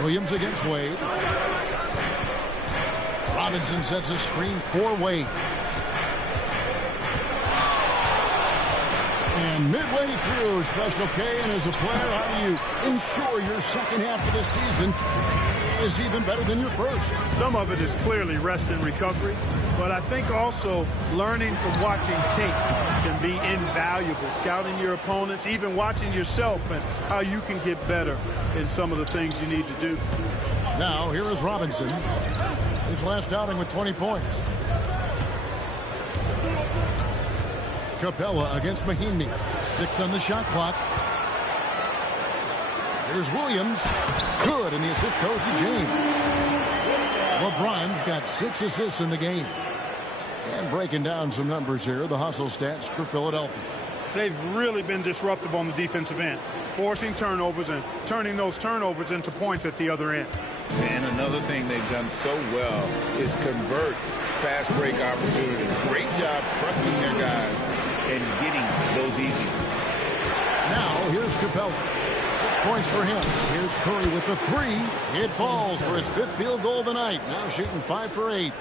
Williams against Wade. Robinson sets a screen for Wade. And midway through, Special K, and as a player, how do you ensure your second half of the season is even better than your first? Some of it is clearly rest and recovery, but I think also learning from watching tape can be invaluable. Scouting your opponents, even watching yourself and how you can get better in some of the things you need to do. Now, here is Robinson. His last outing with 20 points. Capella against Mahinmi. 6 on the shot clock. Here's Williams. Good, and the assist goes to James. LeBron's got 6 assists in the game. And breaking down some numbers here, the hustle stats for Philadelphia. They've really been disruptive on the defensive end, forcing turnovers and turning those turnovers into points at the other end. And another thing they've done so well is convert fast break opportunities. Great job trusting their guys and getting those easy. Now, here's Capella. 6 points for him. Here's Curry with the 3. It falls for his 5th field goal of the night. Now shooting 5 for 8.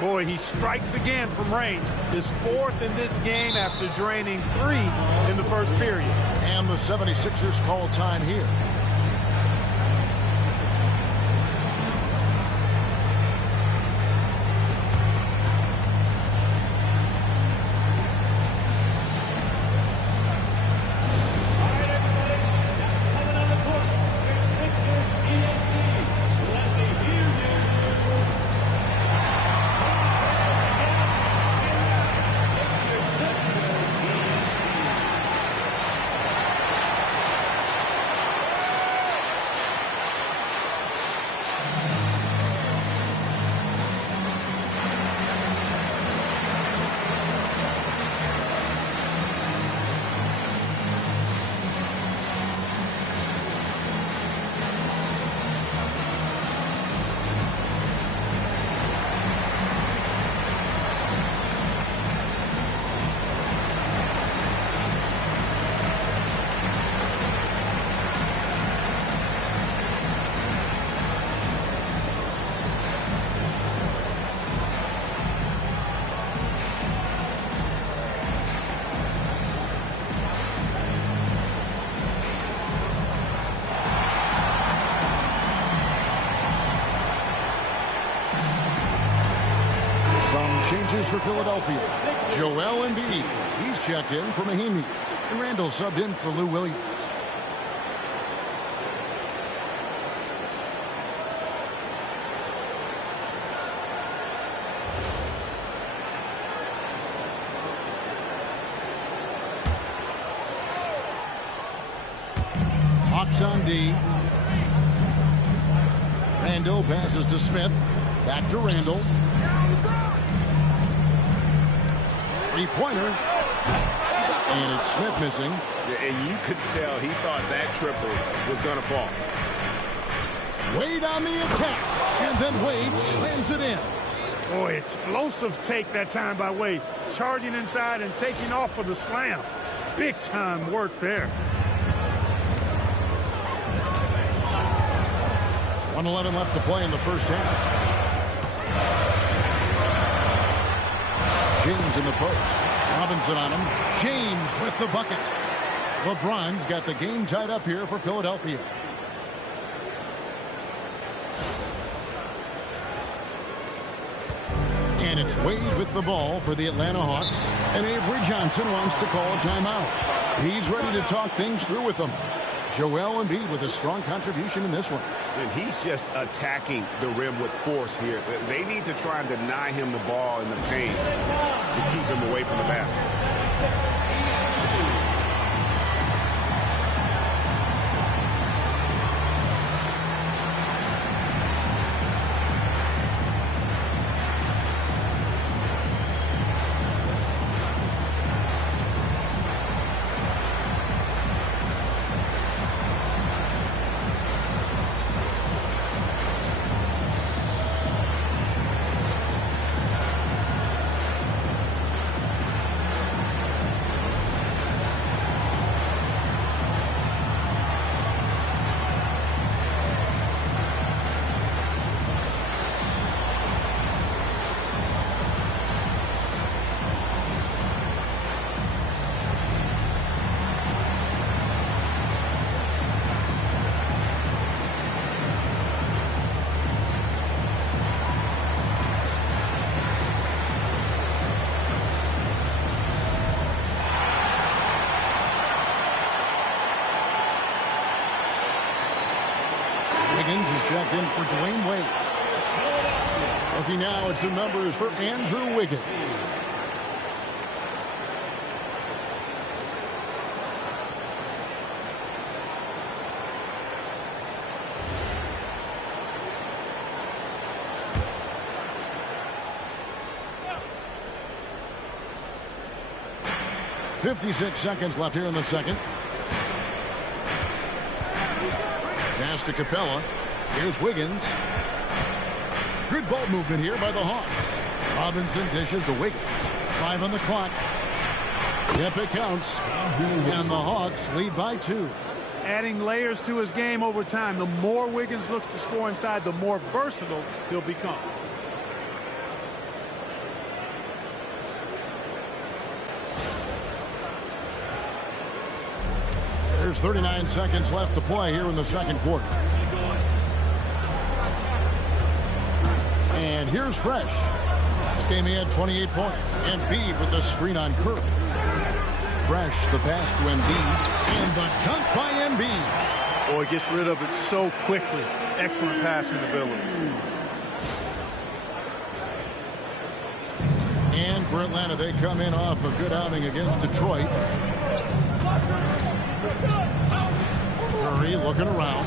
Boy, he strikes again from range. His 4th in this game after draining 3 in the first period. And the 76ers call time here. Changes for Philadelphia. Joel Embiid. He's checked in for Mahinmi. And Randall subbed in for Lou Williams. Hawks on D. Randall passes to Smith. Back to Randall. Three-pointer. And it's Smith missing. And you could tell he thought that triple was going to fall. Wade on the attack. And then Wade slams it in. Boy, explosive take that time by Wade. Charging inside and taking off for the slam. Big time work there. 1:11 left to play in the first half. James in the post. Robinson on him. James with the bucket. LeBron's got the game tied up here for Philadelphia. And it's Wade with the ball for the Atlanta Hawks. And Avery Johnson wants to call a timeout. He's ready to talk things through with them. Joel Embiid with a strong contribution in this one. And he's just attacking the rim with force here. They need to try and deny him the ball in the paint to keep him away from the basket. checked in for Dwayne Wade. Looking now at some numbers for Andrew Wiggins. .56 seconds left here in the second. Pass to Capella. Here's Wiggins. Good ball movement here by the Hawks. Robinson dishes to Wiggins. 5 on the clock. Yep, it counts. And the Hawks lead by 2. Adding layers to his game over time. The more Wiggins looks to score inside, the more versatile he'll become. There's 39 seconds left to play here in the second quarter. And here's Fresh. This game he had 28 points. Embiid with the screen on Curry. Fresh, the pass to Embiid. And the dunk by Embiid. Boy, gets rid of it so quickly. Excellent passing ability. And for Atlanta, they come in off a good outing against Detroit. Curry looking around.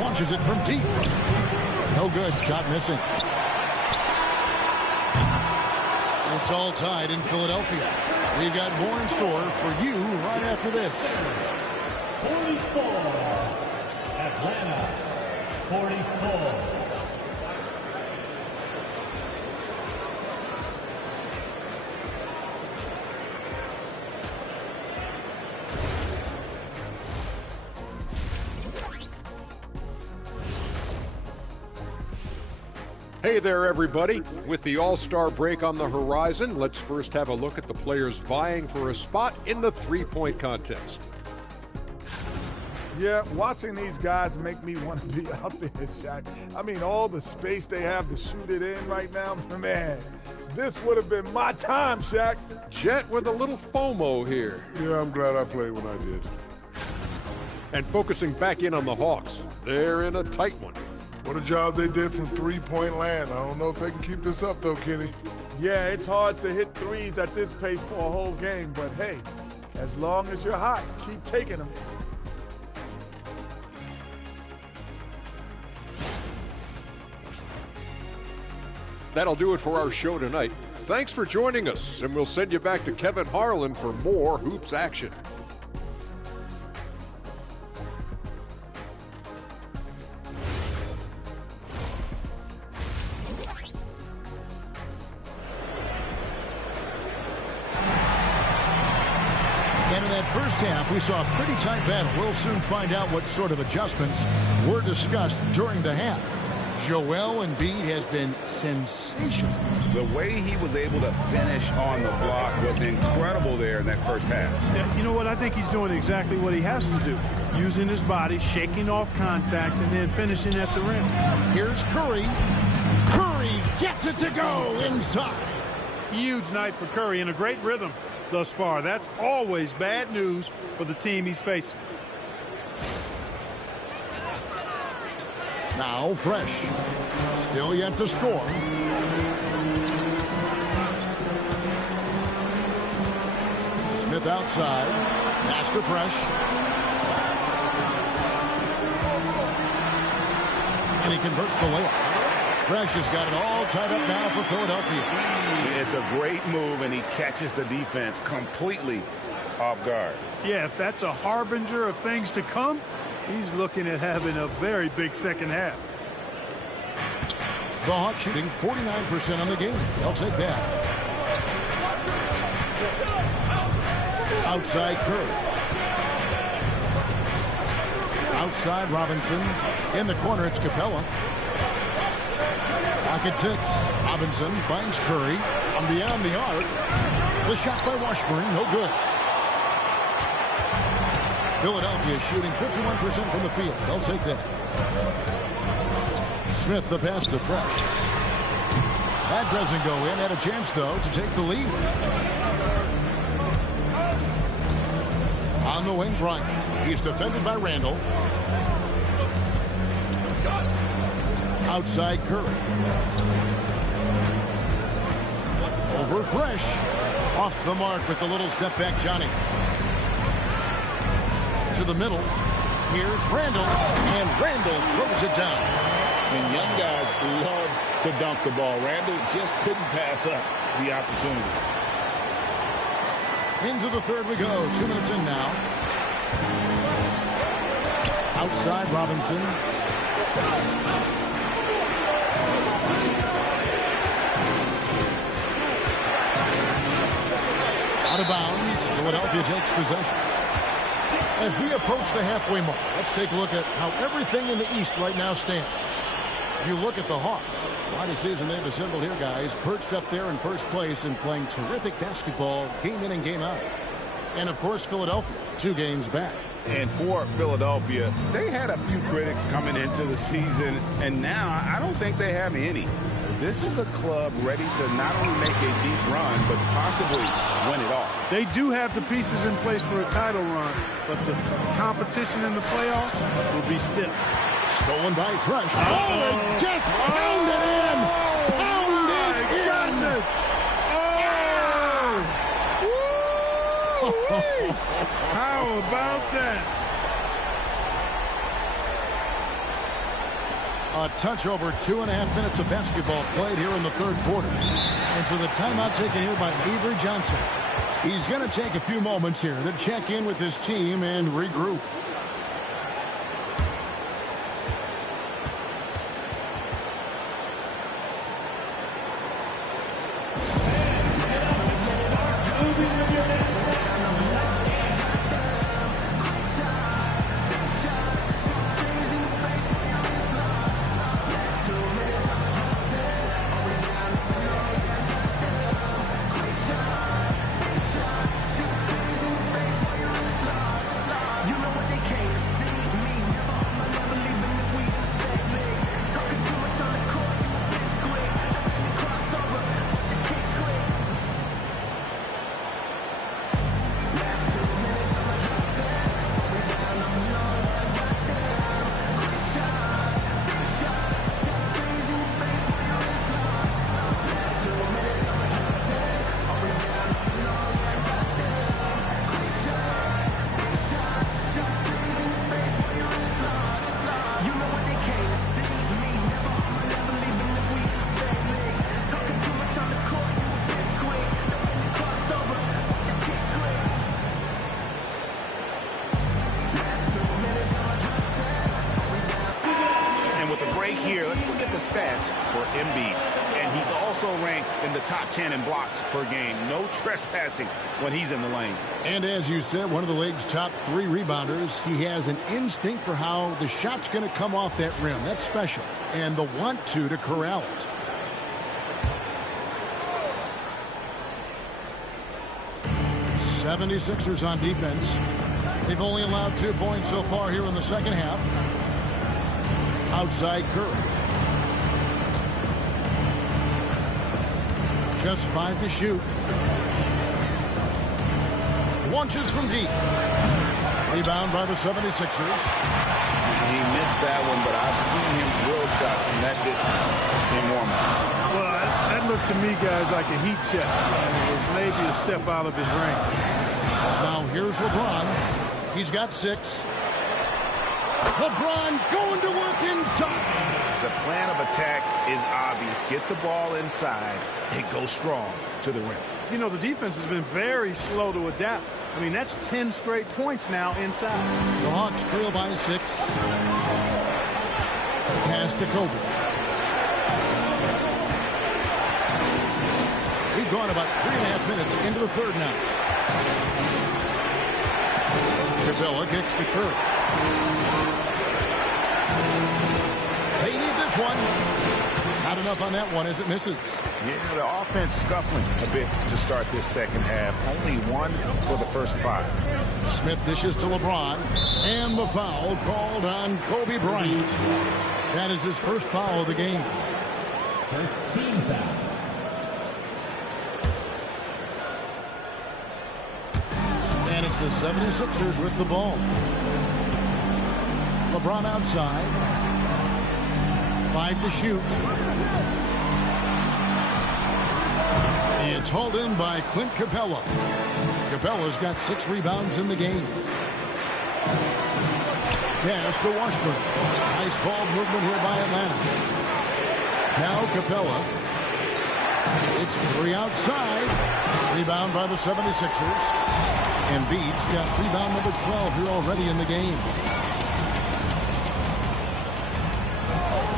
Launches it from deep. No good. Shot missing. It's all tied in Philadelphia. We've got more in store for you right after this. 44. Atlanta. 44. Hey there, everybody. With the All-Star break on the horizon, let's first have a look at the players vying for a spot in the three-point contest. Yeah, watching these guys make me want to be out there, Shaq. I mean, all the space they have to shoot it in right now, man, this would have been my time, Shaq. Jet with a little FOMO here. Yeah, I'm glad I played when I did. And focusing back in on the Hawks, they're in a tight one. What a job they did from three-point land. I don't know if they can keep this up, though, Kenny. Yeah, it's hard to hit threes at this pace for a whole game, but hey, as long as you're hot, keep taking them. That'll do it for our show tonight. Thanks for joining us, and we'll send you back to Kevin Harlan for more hoops action. First half, we saw a pretty tight battle. We'll soon find out what sort of adjustments were discussed during the half. Joel Embiid has been sensational. The way he was able to finish on the block was incredible there in that first half. Yeah, you know what? I think he's doing exactly what he has to do. Using his body, shaking off contact, and then finishing at the rim. Here's Curry. Curry gets it to go inside. Huge night for Curry and a great rhythm thus far. That's always bad news for the team he's facing. Now Fresh. Still yet to score. Smith outside. Pass to Fresh. And he converts the layup. Fresh has got it all tied up now for Philadelphia. It's a great move, and he catches the defense completely off guard. Yeah, if that's a harbinger of things to come, he's looking at having a very big second half. The Hawks shooting 49% on the game. They'll take that. Outside Curry. Outside Robinson. In the corner, it's Capella. Pocket 6. Robinson finds Curry. From beyond the arc. The shot by Washburn, no good. Philadelphia shooting 51% from the field. They'll take that. Smith the pass to Fresh. That doesn't go in. Had a chance, though, to take the lead. On the wing, Bryant. He's defended by Randall. Outside Curry. Over Fresh. Off the mark with the little step back, Johnny. To the middle. Here's Randall. And Randall throws it down. And young guys love to dunk the ball. Randall just couldn't pass up the opportunity. Into the third we go. 2 minutes in now. Outside Robinson. Out of bounds. Philadelphia takes possession. As we approach the halfway mark, let's take a look at how everything in the East right now stands. You look at the Hawks. What a season they've assembled here, guys. Perched up there in first place and playing terrific basketball game in and game out. And, of course, Philadelphia, 2 games back. And for Philadelphia, they had a few critics coming into the season, and now I don't think they have any. This is a club ready to not only make a deep run, but possibly win it all. They do have the pieces in place for a title run, but the competition in the playoffs will be stiff. Stolen by Fresh. Oh, just pound it in. Pound it in. Oh! How about that? A touch over 2.5 minutes of basketball played here in the third quarter. And so the timeout taken here by Avery Johnson. He's going to take a few moments here to check in with his team and regroup. Here, let's look at the stats for Embiid. And he's also ranked in the top 10 in blocks per game. No trespassing when he's in the lane. And as you said, one of the league's top 3 rebounders. He has an instinct for how the shot's going to come off that rim. That's special. And the want to corral it. '76ers on defense. They've only allowed 2 points so far here in the second half. Outside Curry. Just 5 to shoot. Launches from deep. Rebound by the 76ers. He missed that one, but I've seen him drill shots from that distance in warm-up. Well, that looked to me, guys, like a heat check. And it was maybe a step out of his range. Now here's LeBron. He's got 6. LeBron going to work inside. The plan of attack is obvious. Get the ball inside and go strong to the rim. You know, the defense has been very slow to adapt. I mean, that's 10 straight points now inside. The Hawks trail by 6. Pass to Kobe. We've gone about 3.5 minutes into the third now. Capella kicks to Curry. They need this one. Not enough on that one as it misses. Yeah, the offense scuffling a bit to start this second half. Only 1 for the first 5. Smith dishes to LeBron. And the foul called on Kobe Bryant. That is his first foul of the game. First team foul. And it's the 76ers with the ball. LeBron outside. 5 to shoot. It's hauled in by Clint Capella. Capella's got 6 rebounds in the game. Pass to Washburn. Nice ball movement here by Atlanta. Now Capella. It's 3 outside. Rebound by the 76ers. Embiid's got rebound number 12 here already in the game.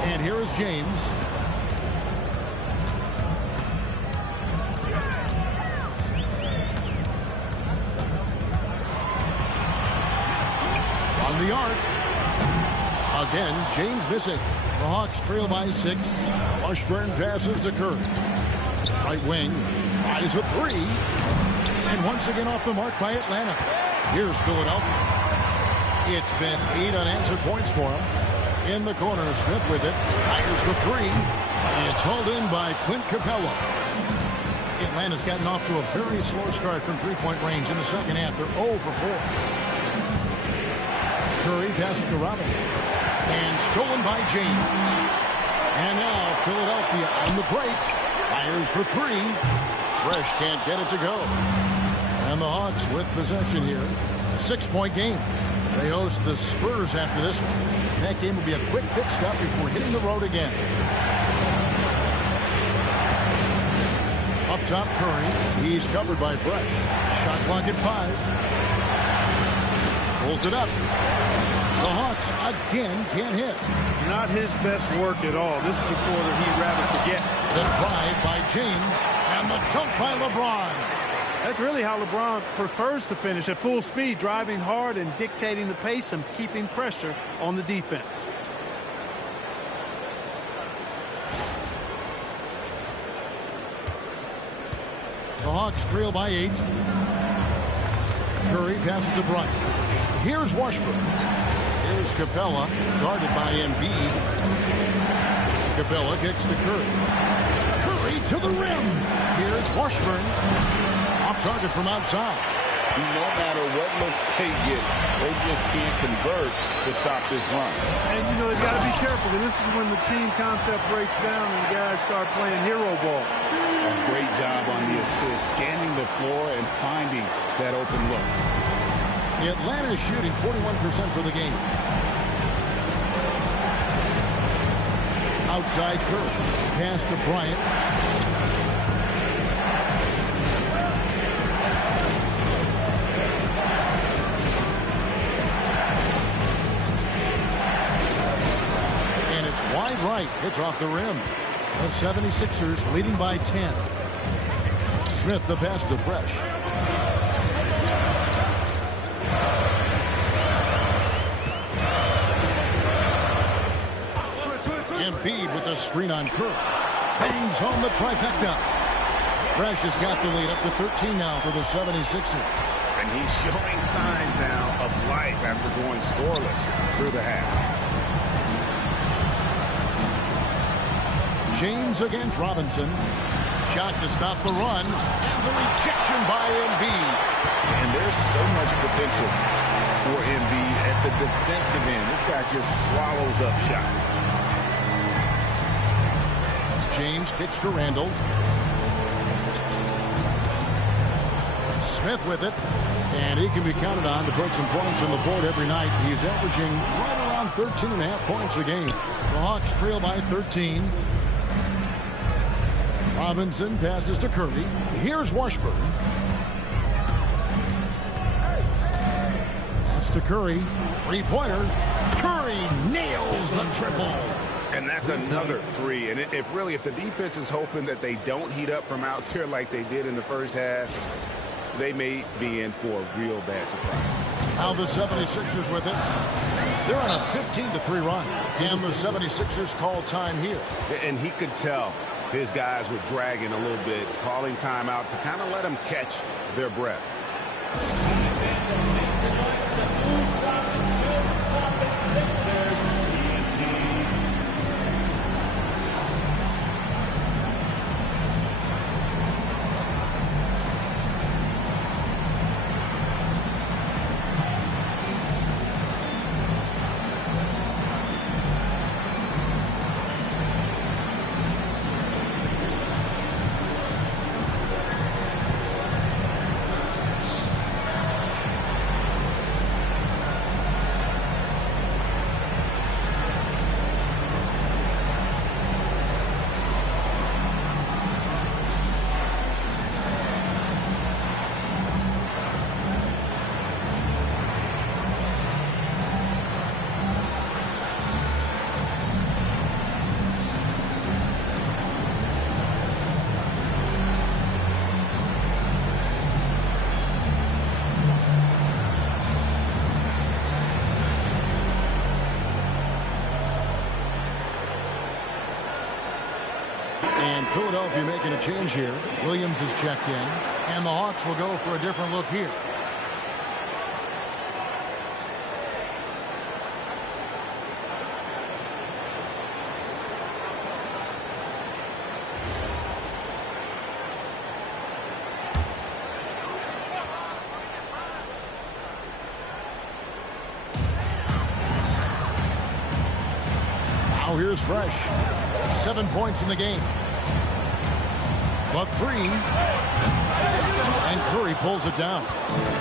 And here is James. From the arc. Again, James missing. The Hawks trail by 6. Washburn passes to Curry. Right wing. Tries a 3. And once again off the mark by Atlanta. Here's Philadelphia. It's been 8 unanswered points for him. In the corner, Smith with it. Fires the 3. It's hauled in by Clint Capella. Atlanta's gotten off to a very slow start from three-point range in the second half. They're 0 for 4. Curry passes to Robinson. And stolen by James. And now Philadelphia on the break. Fires for 3. Fresh can't get it to go. And the Hawks with possession here. A 6-point game. They host the Spurs after this one. That game will be a quick pit stop before hitting the road again. Up top, Curry. He's covered by Fresh. Shot clock at 5. Pulls it up. The Hawks again can't hit. Not his best work at all. This is the quarter he'd rather forget. The drive by James and the dunk by LeBron. That's really how LeBron prefers to finish, at full speed, driving hard and dictating the pace and keeping pressure on the defense. The Hawks trail by 8. Curry passes to Bryant. Here's Washburn. Here's Capella, guarded by Embiid. Capella kicks to Curry. Curry to the rim. Here's Washburn. Off target from outside. No matter what looks they get, they just can't convert to stop this run. And, you know, they've got to be careful, because this is when the team concept breaks down and guys start playing hero ball. A great job on the assist, scanning the floor and finding that open look. Atlanta is shooting 41% for the game. Outside Curry. Pass to Bryant. And it's wide right. Hits off the rim. The 76ers leading by 10. Smith the pass to Fresh. Embiid with a screen on Curry. Bangs home the trifecta. Fresh has got the lead up to 13 now for the 76ers. And he's showing signs now of life after going scoreless through the half. James against Robinson. Shot to stop the run. And the rejection by Embiid. And there's so much potential for Embiid at the defensive end. This guy just swallows up shots. James kicks to Randall. Smith with it. And he can be counted on to put some points on the board every night. He's averaging right around 13.5 points a game. The Hawks trail by 13. Robinson passes to Curry. Here's Washburn. That's to Curry. Three-pointer. Curry nails the triple. And that's another 3. And if the defense is hoping that they don't heat up from out there like they did in the first half, they may be in for a real bad surprise. Now the 76ers with it. They're on a 15-3 run. And the 76ers call time here. And he could tell his guys were dragging a little bit, calling timeout to kind of let them catch their breath. And Philadelphia making a change here. Williams is checked in. And the Hawks will go for a different look here. Now here's Fresh. 7 points in the game. But 3. And Curry pulls it down.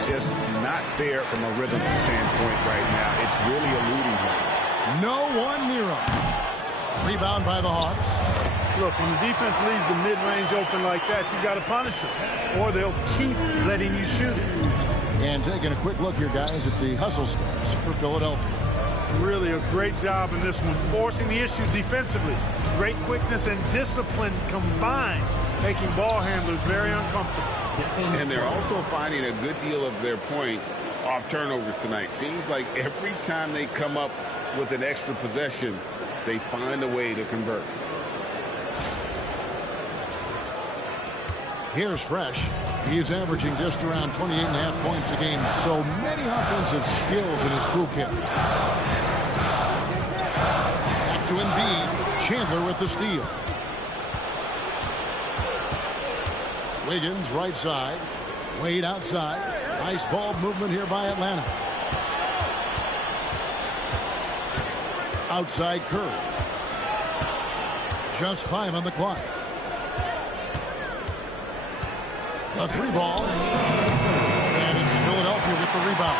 Just not there from a rhythm standpoint right now. It's really eluding him. No one near him. Rebound by the Hawks. Look, when the defense leaves the mid-range open like that, you got to punish them, or they'll keep letting you shoot it. And taking a quick look here, guys, at the hustle stats for Philadelphia. Really a great job in this one, forcing the issues defensively. Great quickness and discipline combined, making ball handlers very uncomfortable. And they're also finding a good deal of their points off turnovers tonight. Seems like every time they come up with an extra possession, they find a way to convert. Here's Fresh. He's averaging just around 28.5 points a game. So many offensive skills in his toolkit. Back to Embiid. Chandler with the steal. Wiggins right side. Wade outside. Nice ball movement here by Atlanta. Outside Curry. Just 5 on the clock. A 3 ball. And it's Philadelphia with the rebound.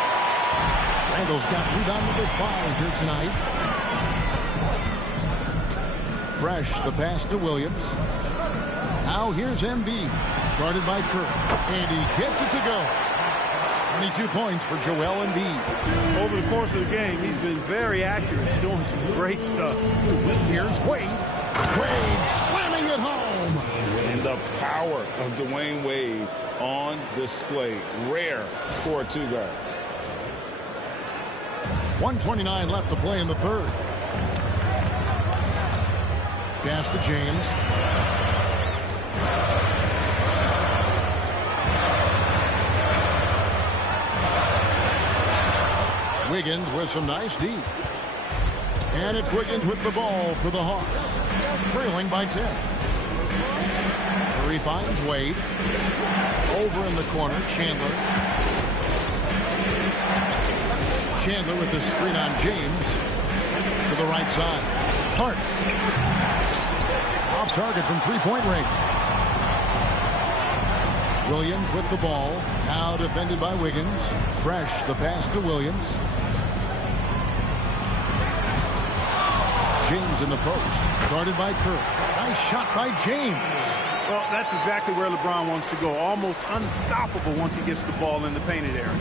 Randall's got rebound number 5 here tonight. Fresh, the pass to Williams. Now here's Embiid, guarded by Curry. And he gets it to go. 22 points for Joel Embiid. Over the course of the game, he's been very accurate, doing some great stuff. Here's Wade. Wade slamming it home. And the power of Dwayne Wade on display. Rare for a 2-guard. 1:29 left to play in the third. Pass to James. Wiggins with some nice D. And it's Wiggins with the ball for the Hawks. Trailing by 10. Curry finds Wade. Over in the corner, Chandler. Chandler with the screen on James. To the right side. Parks. Off target from three-point range. Williams with the ball. Now defended by Wiggins. Fresh, the pass to Williams. James in the post. Guarded by Curry. Nice shot by James. Well, that's exactly where LeBron wants to go. Almost unstoppable once he gets the ball in the painted area.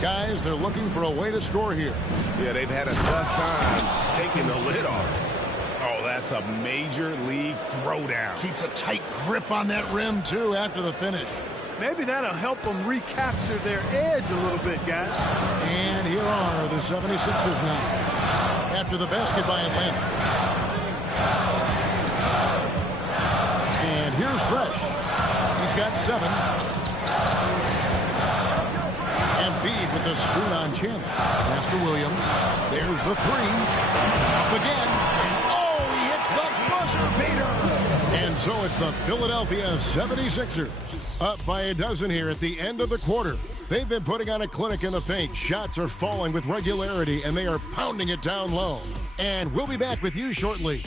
Guys, they're looking for a way to score here. Yeah, they've had a tough time taking the lid off. Oh, that's a major league throwdown. Keeps a tight grip on that rim, too, after the finish. Maybe that'll help them recapture their edge a little bit, guys. And here are the 76ers now. After the basket by Atlanta. And here's Fresh. He's got 7. Embiid with the screen on Chandler. Pass to Williams. There's the 3. Up again. And oh, he hits the buzzer beater. And so it's the Philadelphia 76ers. Up by a dozen here at the end of the quarter. They've been putting on a clinic in the paint. Shots are falling with regularity, and they are pounding it down low. And we'll be back with you shortly.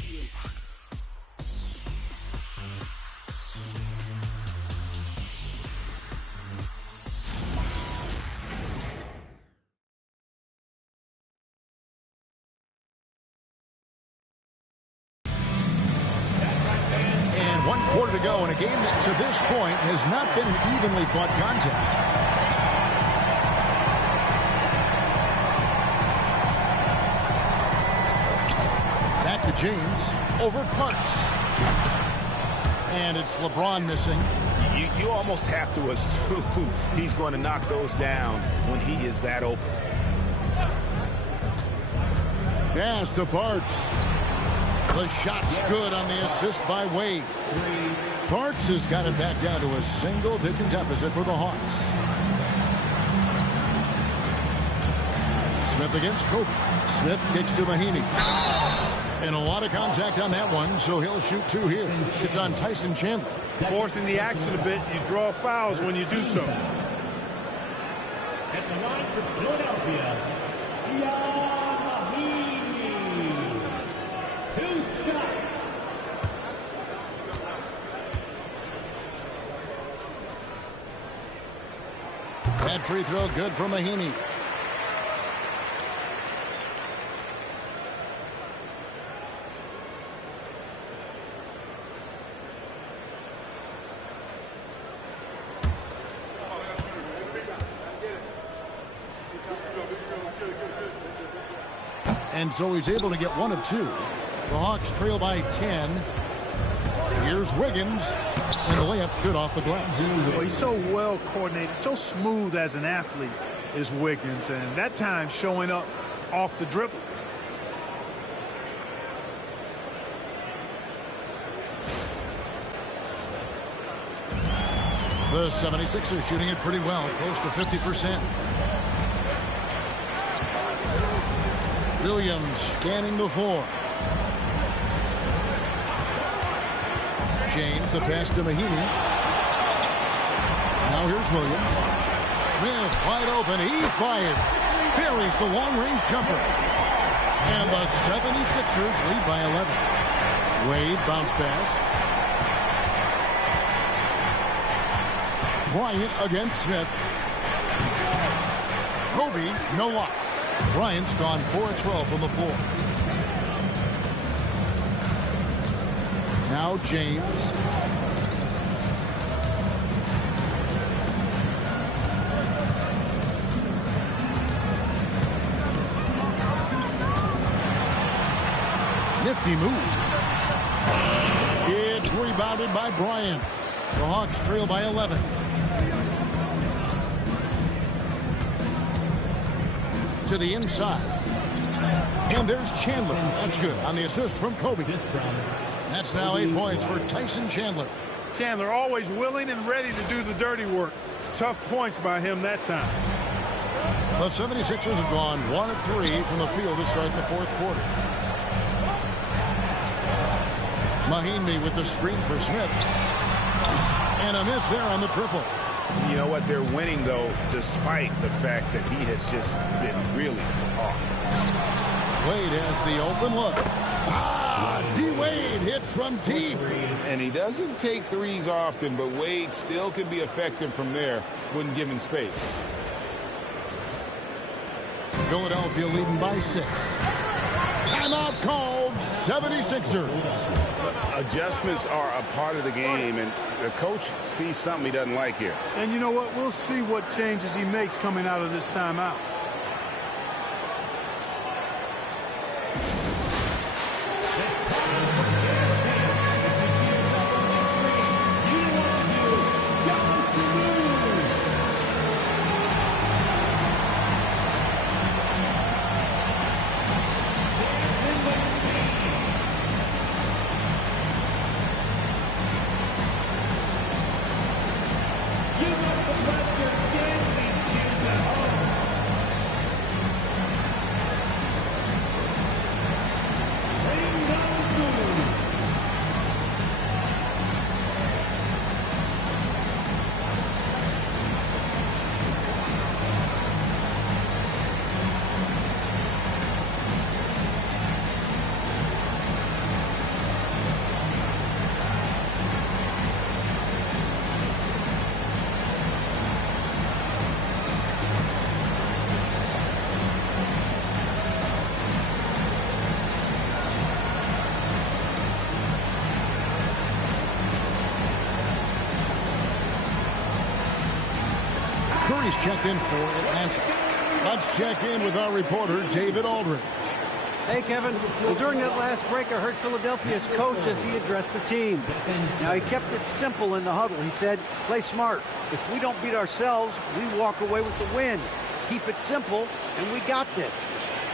And 1 quarter to go in a game that to this point has not been an evenly fought contest. Back to James, over Parks. And it's LeBron missing. You almost have to assume he's going to knock those down when he is that open. Pass to Parks. The shot's good on the assist by Wade. Parks has got it back down to a single-digit deficit for the Hawks. Smith against Kobe. Smith kicks to Mahinmi. And a lot of contact on that one, so he'll shoot 2 here. It's on Tyson Chandler. Forcing the action a bit, you draw fouls when you do so. At the line for Philadelphia, Mahinmi. 2 shots. That free throw good for Mahinmi. And so he's able to get 1 of 2. The Hawks trail by 10. Here's Wiggins. And the layup's good off the glass. Well, he's so well coordinated, so smooth as an athlete is Wiggins. And that time showing up off the dribble. The 76ers shooting it pretty well, close to 50%. Williams scanning the floor. James, the pass to Mahinmi. Now here's Williams. Smith wide open. He fired. Buries the long-range jumper. And the 76ers lead by 11. Wade bounce pass. Bryant against Smith. Kobe, no luck. Bryant's gone 4 of 12 from the floor. Now James. Nifty move. It's rebounded by Bryant. The Hawks trail by 11. To the inside. And there's Chandler. That's good on the assist from Kobe. That's now 8 points for Tyson Chandler. Chandler always willing and ready to do the dirty work. Tough points by him that time. The 76ers have gone 1 of 3 from the field to start the 4th quarter. Mahinmi with the screen for Smith. And a miss there on the triple. You know what? They're winning, though, despite the fact that he has just been really off. Wade has the open look. D-Wade hits from deep. And he doesn't take threes often, but Wade still can be effective from there when given space. Philadelphia leading by 6. Timeout called. 76ers. Adjustments are a part of the game, and the coach sees something he doesn't like here. And you know what? We'll see what changes he makes coming out of this timeout. Curry's checked in for Atlanta. Let's check in with our reporter, David Aldridge. Hey, Kevin. Well, during that last break, I heard Philadelphia's coach as he addressed the team. Now, he kept it simple in the huddle. He said, play smart. If we don't beat ourselves, we walk away with the win. Keep it simple, and we got this.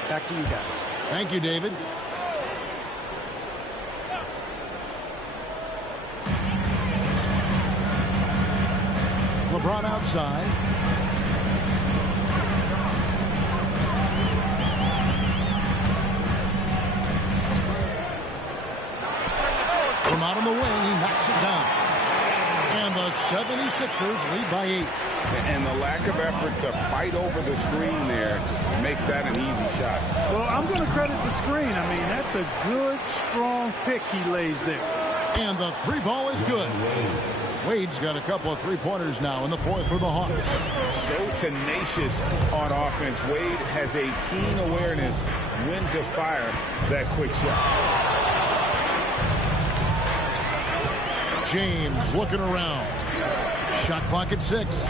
Back to you guys. Thank you, David. LeBron outside. From out on the wing, he knocks it down. And the 76ers lead by 8. And the lack of effort to fight over the screen there makes that an easy shot. Well, I'm going to credit the screen. I mean, that's a good, strong pick he lays there. And the three ball is good. Wade's got a couple of three-pointers now in the fourth for the Hawks. So tenacious on offense. Wade has a keen awareness when to fire that quick shot. James looking around. Shot clock at 6.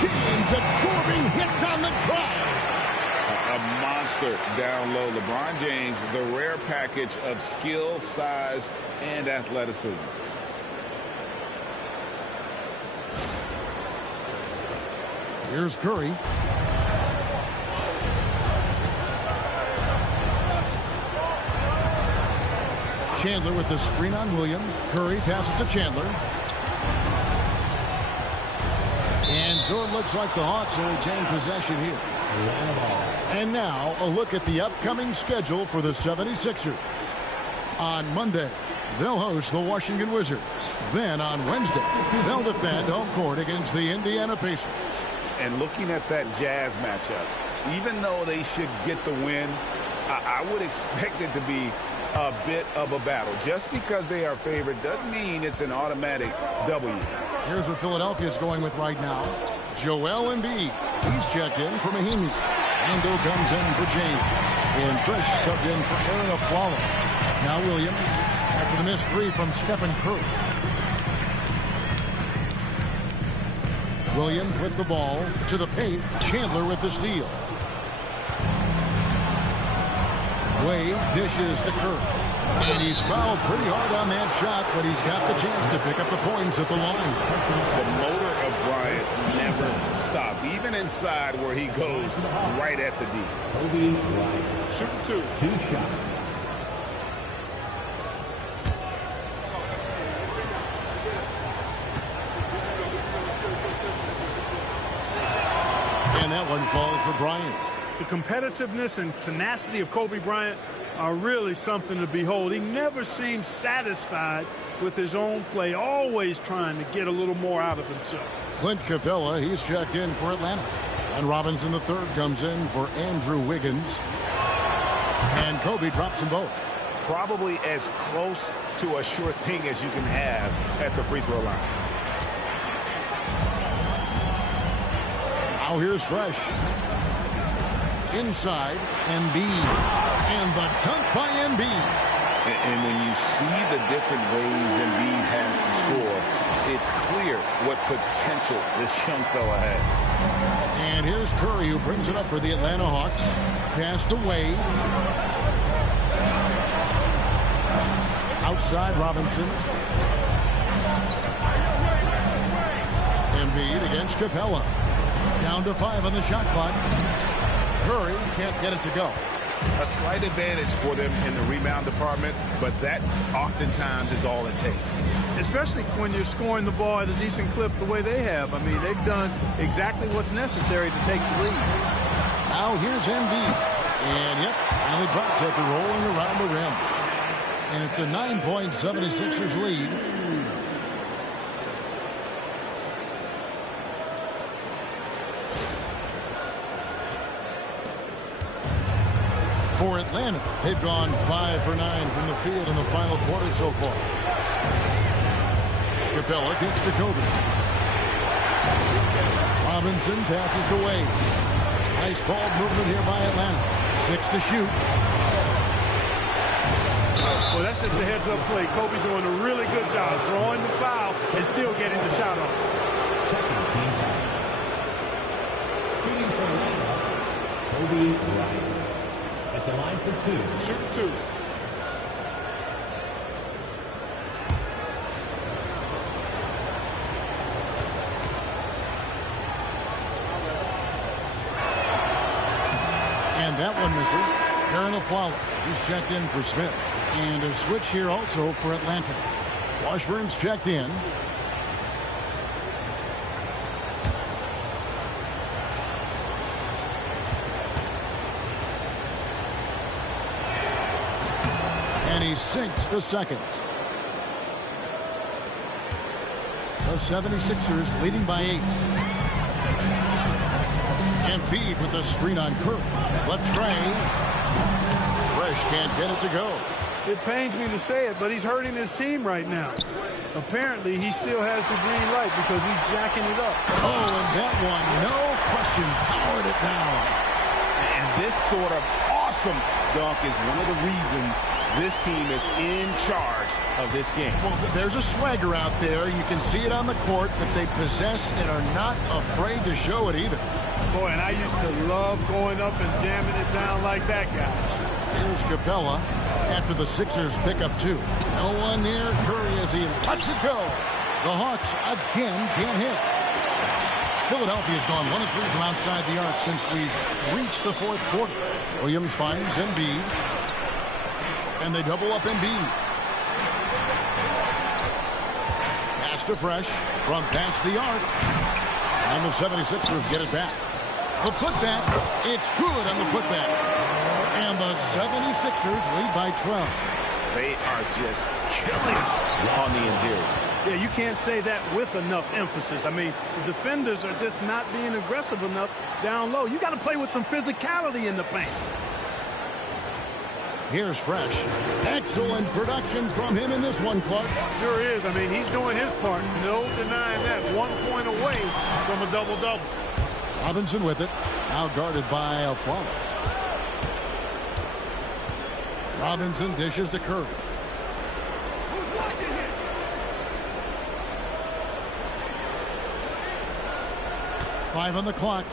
James absorbing hits on the drive. A monster down low. LeBron James, the rare package of skill, size, and athleticism. Here's Curry. Chandler with the screen on Williams. Curry passes to Chandler. And so it looks like the Hawks will retain possession here. And now a look at the upcoming schedule for the 76ers. On Monday, they'll host the Washington Wizards. Then on Wednesday, they'll defend home court against the Indiana Pacers. And looking at that Jazz matchup, even though they should get the win, I would expect it to be a bit of a battle. Just because they are favored doesn't mean it's an automatic W. Here's what Philadelphia's going with right now. Joel Embiid. He's checked in for Mahinmi. Ando comes in for James. And Fresh subbed in for Aaron Aflalo. Now Williams after the missed three from Stephen Curry. Williams with the ball to the paint. Chandler with the steal. Wade dishes to Curry. And he's fouled pretty hard on that shot, but he's got the chance to pick up the points at the line. The motor of Bryant never stops, even inside where he goes right at the D. Kobe Bryant. Shoot 2. 2 shots. And that one falls for Bryant. The competitiveness and tenacity of Kobe Bryant are really something to behold. He never seems satisfied with his own play, always trying to get a little more out of himself. Clint Capella, he's checked in for Atlanta. And Robinson III comes in for Andrew Wiggins. And Kobe drops them both. Probably as close to a sure thing as you can have at the free throw line. Now here's Fresh. Inside, Embiid. And the dunk by Embiid. And when you see the different ways Embiid has to score, it's clear what potential this young fella has. And here's Curry, who brings it up for the Atlanta Hawks. Pass to Wade. Outside Robinson. Embiid against Capella. Down to 5 on the shot clock. Curry can't get it to go. A slight advantage for them in the rebound department, but that oftentimes is all it takes. Especially when you're scoring the ball at a decent clip the way they have. I mean, they've done exactly what's necessary to take the lead. Now here's Embiid. And yep, finally drops after rolling around the rim. And it's a 9-point 76ers lead. For Atlanta, they've gone 5 for 9 from the field in the final quarter so far. Capella kicks to Kobe. Robinson passes to Wade. Nice ball movement here by Atlanta. 6 to shoot. Well, that's just a heads-up play. Kobe doing a really good job drawing the foul and still getting the shot off. Second team foul. Shooting for Atlanta, Kobe Bryant. At the line for 2. Shoot 2. And that one misses. Aaron Aflalo, who's checked in for Smith. And a switch here also for Atlanta. Washburn's checked in. And he sinks the second. The 76ers leading by 8. Embiid with the screen on Curry. Left Trey. Fresh can't get it to go. It pains me to say it, but he's hurting his team right now. Apparently, he still has the green light because he's jacking it up. Oh, and that one, no question, powered it down. And this sort of awesome dunk is one of the reasons this team is in charge of this game. Well, there's a swagger out there. You can see it on the court that they possess and are not afraid to show it either. Boy, and I used to love going up and jamming it down like that guy. Here's Capella after the Sixers pick up 2. No one near Curry as he lets it go. The Hawks again can't hit. Philadelphia's gone 1 of 3 from outside the arc since we've reached the fourth quarter. Williams finds Embiid. And they double up Embiid. Pass to Fresh from past the arc. And the 76ers get it back. The putback, it's good on the putback. And the 76ers lead by 12. They are just killing on the interior. Yeah, you can't say that with enough emphasis. I mean, the defenders are just not being aggressive enough down low. You got to play with some physicality in the paint. Here's Fresh. Excellent production from him in this one, Clark. Sure is. I mean, he's doing his part. No denying that. 1 point away from a double-double. Robinson with it. Now guarded by Aflalo. Robinson dishes to Curry. 5 on the clock.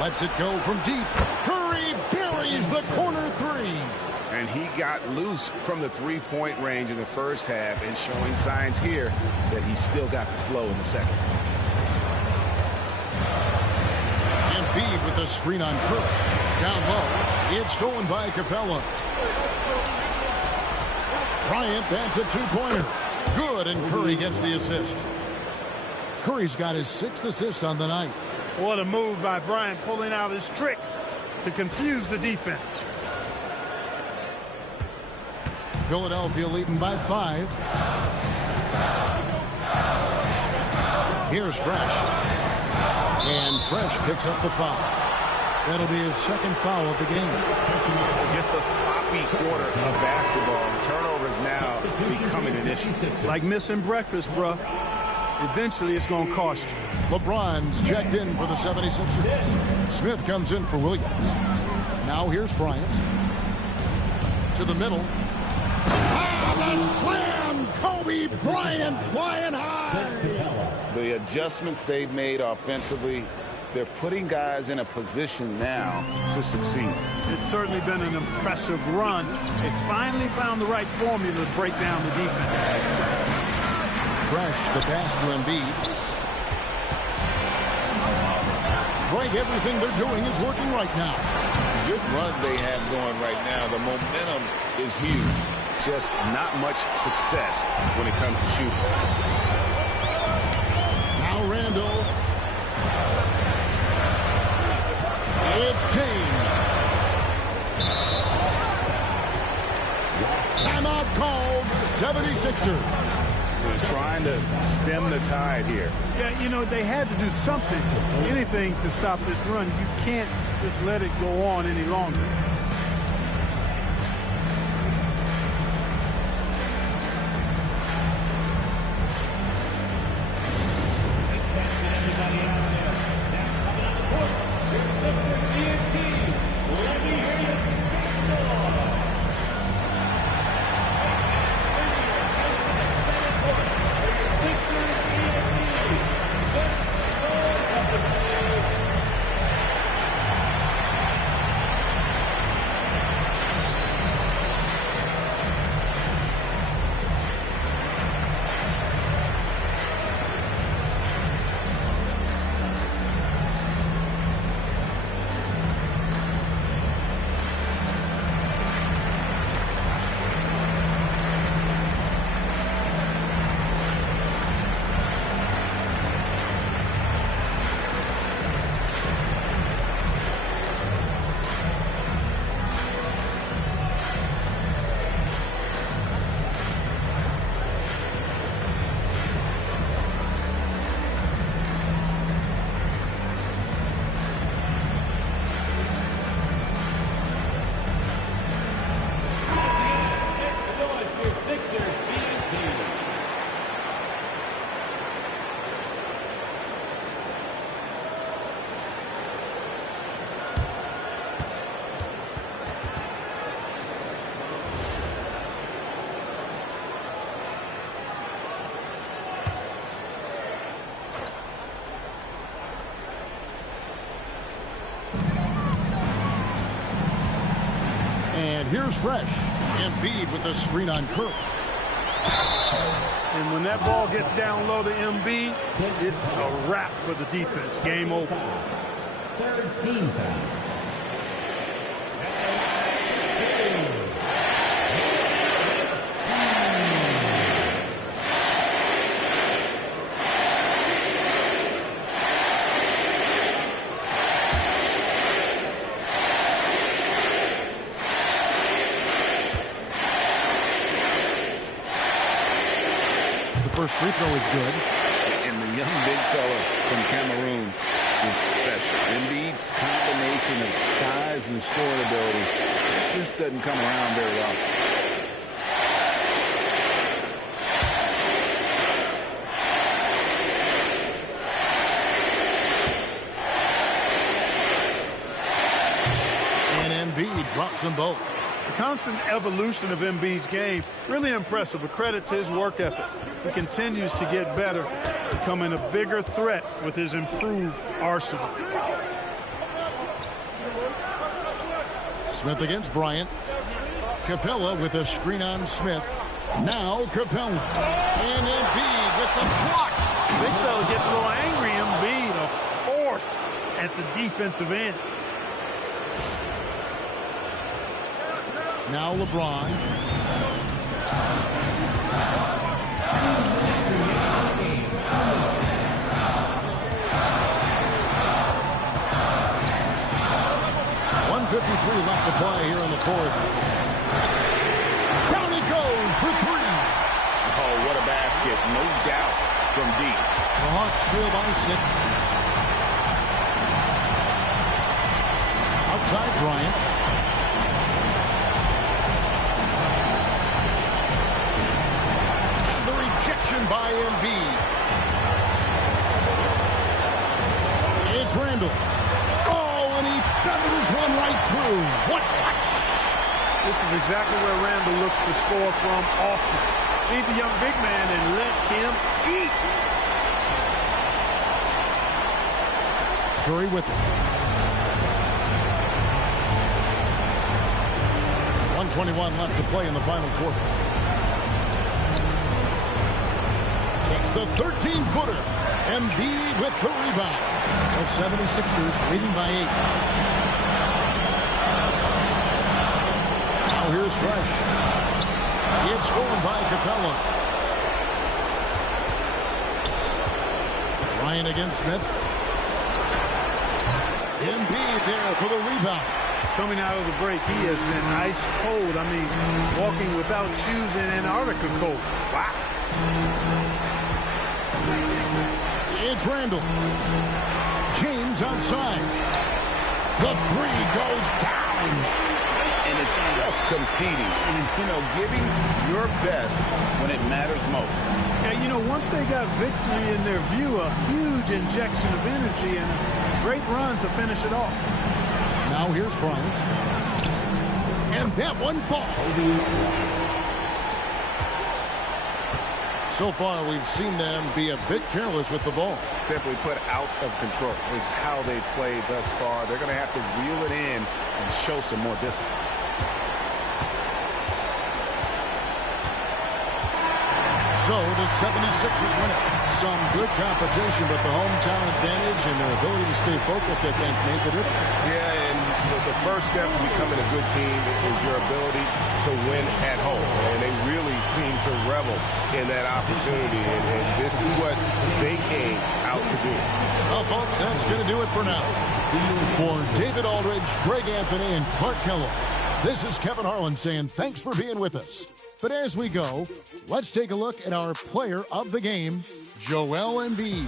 Lets it go from deep. Curry buries the corner 3. And he got loose from the three-point range in the first half and showing signs here that he's still got the flow in the second. Embiid with the screen on Curry. Down low. It's stolen by Capella. Bryant, that's a 2-pointer. Good, and Curry gets the assist. Curry's got his 6th assist on the night. What a move by Bryant, pulling out his tricks to confuse the defense. Philadelphia leading by 5. Here's Fresh. And Fresh picks up the foul. That'll be his 2nd foul of the game. Just a sloppy quarter of basketball. Turnovers now becoming an issue. Like missing breakfast, bruh. Eventually, it's going to cost you. LeBron's checked in for the 76ers. Smith comes in for Williams. Now here's Bryant. To the middle. The slam! Kobe Bryant flying high! The adjustments they've made offensively, they're putting guys in a position now to succeed. It's certainly been an impressive run. They finally found the right formula to break down the defense. Fresh, the pass to Embiid. Greg, everything they're doing is working right now. Good run they have going right now. The momentum is huge. Just not much success when it comes to shooting. Now Randall. It's James. Timeout called. 76ers. They're trying to stem the tide here. Yeah, you know, they had to do something, anything to stop this run. You can't just let it go on any longer. here's Fresh. Embiid with the screen on Curry. And when that ball gets down low to Embiid, it's a wrap for the defense. Game over. Third team foul. First free throw is good. And the young big fella from Cameroon is special. Embiid's combination of size and scoring ability just doesn't come around very often. And Embiid drops them both. The constant evolution of Embiid's game, really impressive. A credit to his work ethic. He continues to get better, becoming a bigger threat with his improved arsenal. Smith against Bryant. Capella with a screen on Smith. Now Capella. And Embiid with the block. Big fella getting a little angry. Embiid, a force at the defensive end. Now LeBron. .153 left to play here in the fourth. Down he goes for three. Oh, what a basket. No doubt from deep. The Hawks trail by 6. Outside Bryant. By Embiid. It's Randall. Oh, and he feathers one right through. What touch! This is exactly where Randall looks to score from often. Feed the young big man and let him eat. Curry with it. 1:21 left to play in the final quarter. The 13-footer. Embiid with the rebound. The 76ers leading by 8. Now here's Fresh. It's scored by Capella. Ryan against Smith. Embiid there for the rebound. Coming out of the break, he has been ice cold. I mean, walking without shoes in Antarctica cold. Wow. It's Randall. James outside. The three goes down. And it's just competing. And, giving your best when it matters most. Yeah, once they got victory in their view, a huge injection of energy and a great run to finish it off. Now here's Bryant. And that one falls. So far, we've seen them be a bit careless with the ball. Simply put, out of control is how they've played thus far. They're going to have to reel it in and show some more discipline. So the 76ers win it. Some good competition, but the hometown advantage and their ability to stay focused, I think, made the difference. Yeah, and the first step in becoming a good team is your ability to win at home. And they really seem to revel in that opportunity. And this is what they came out to do. Well, folks, that's going to do it for now. For David Aldridge, Greg Anthony, and Clark Kellogg, this is Kevin Harlan saying thanks for being with us. But as we go, let's take a look at our player of the game, Joel Embiid.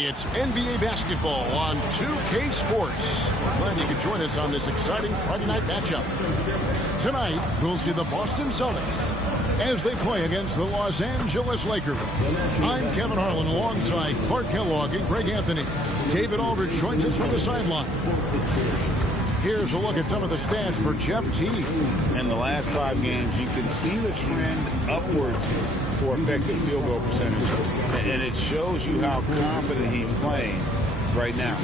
It's NBA basketball on 2K Sports. We're glad you could join us on this exciting Friday night matchup. Tonight, we'll see the Boston Celtics as they play against the Los Angeles Lakers. I'm Kevin Harlan alongside Clark Kellogg and Greg Anthony. David Aldridge joins us from the sideline. Here's a look at some of the stats for Jeff Teague. In the last 5 games, you can see the trend upwards for effective field goal percentage. And it shows you how confident he's playing right now.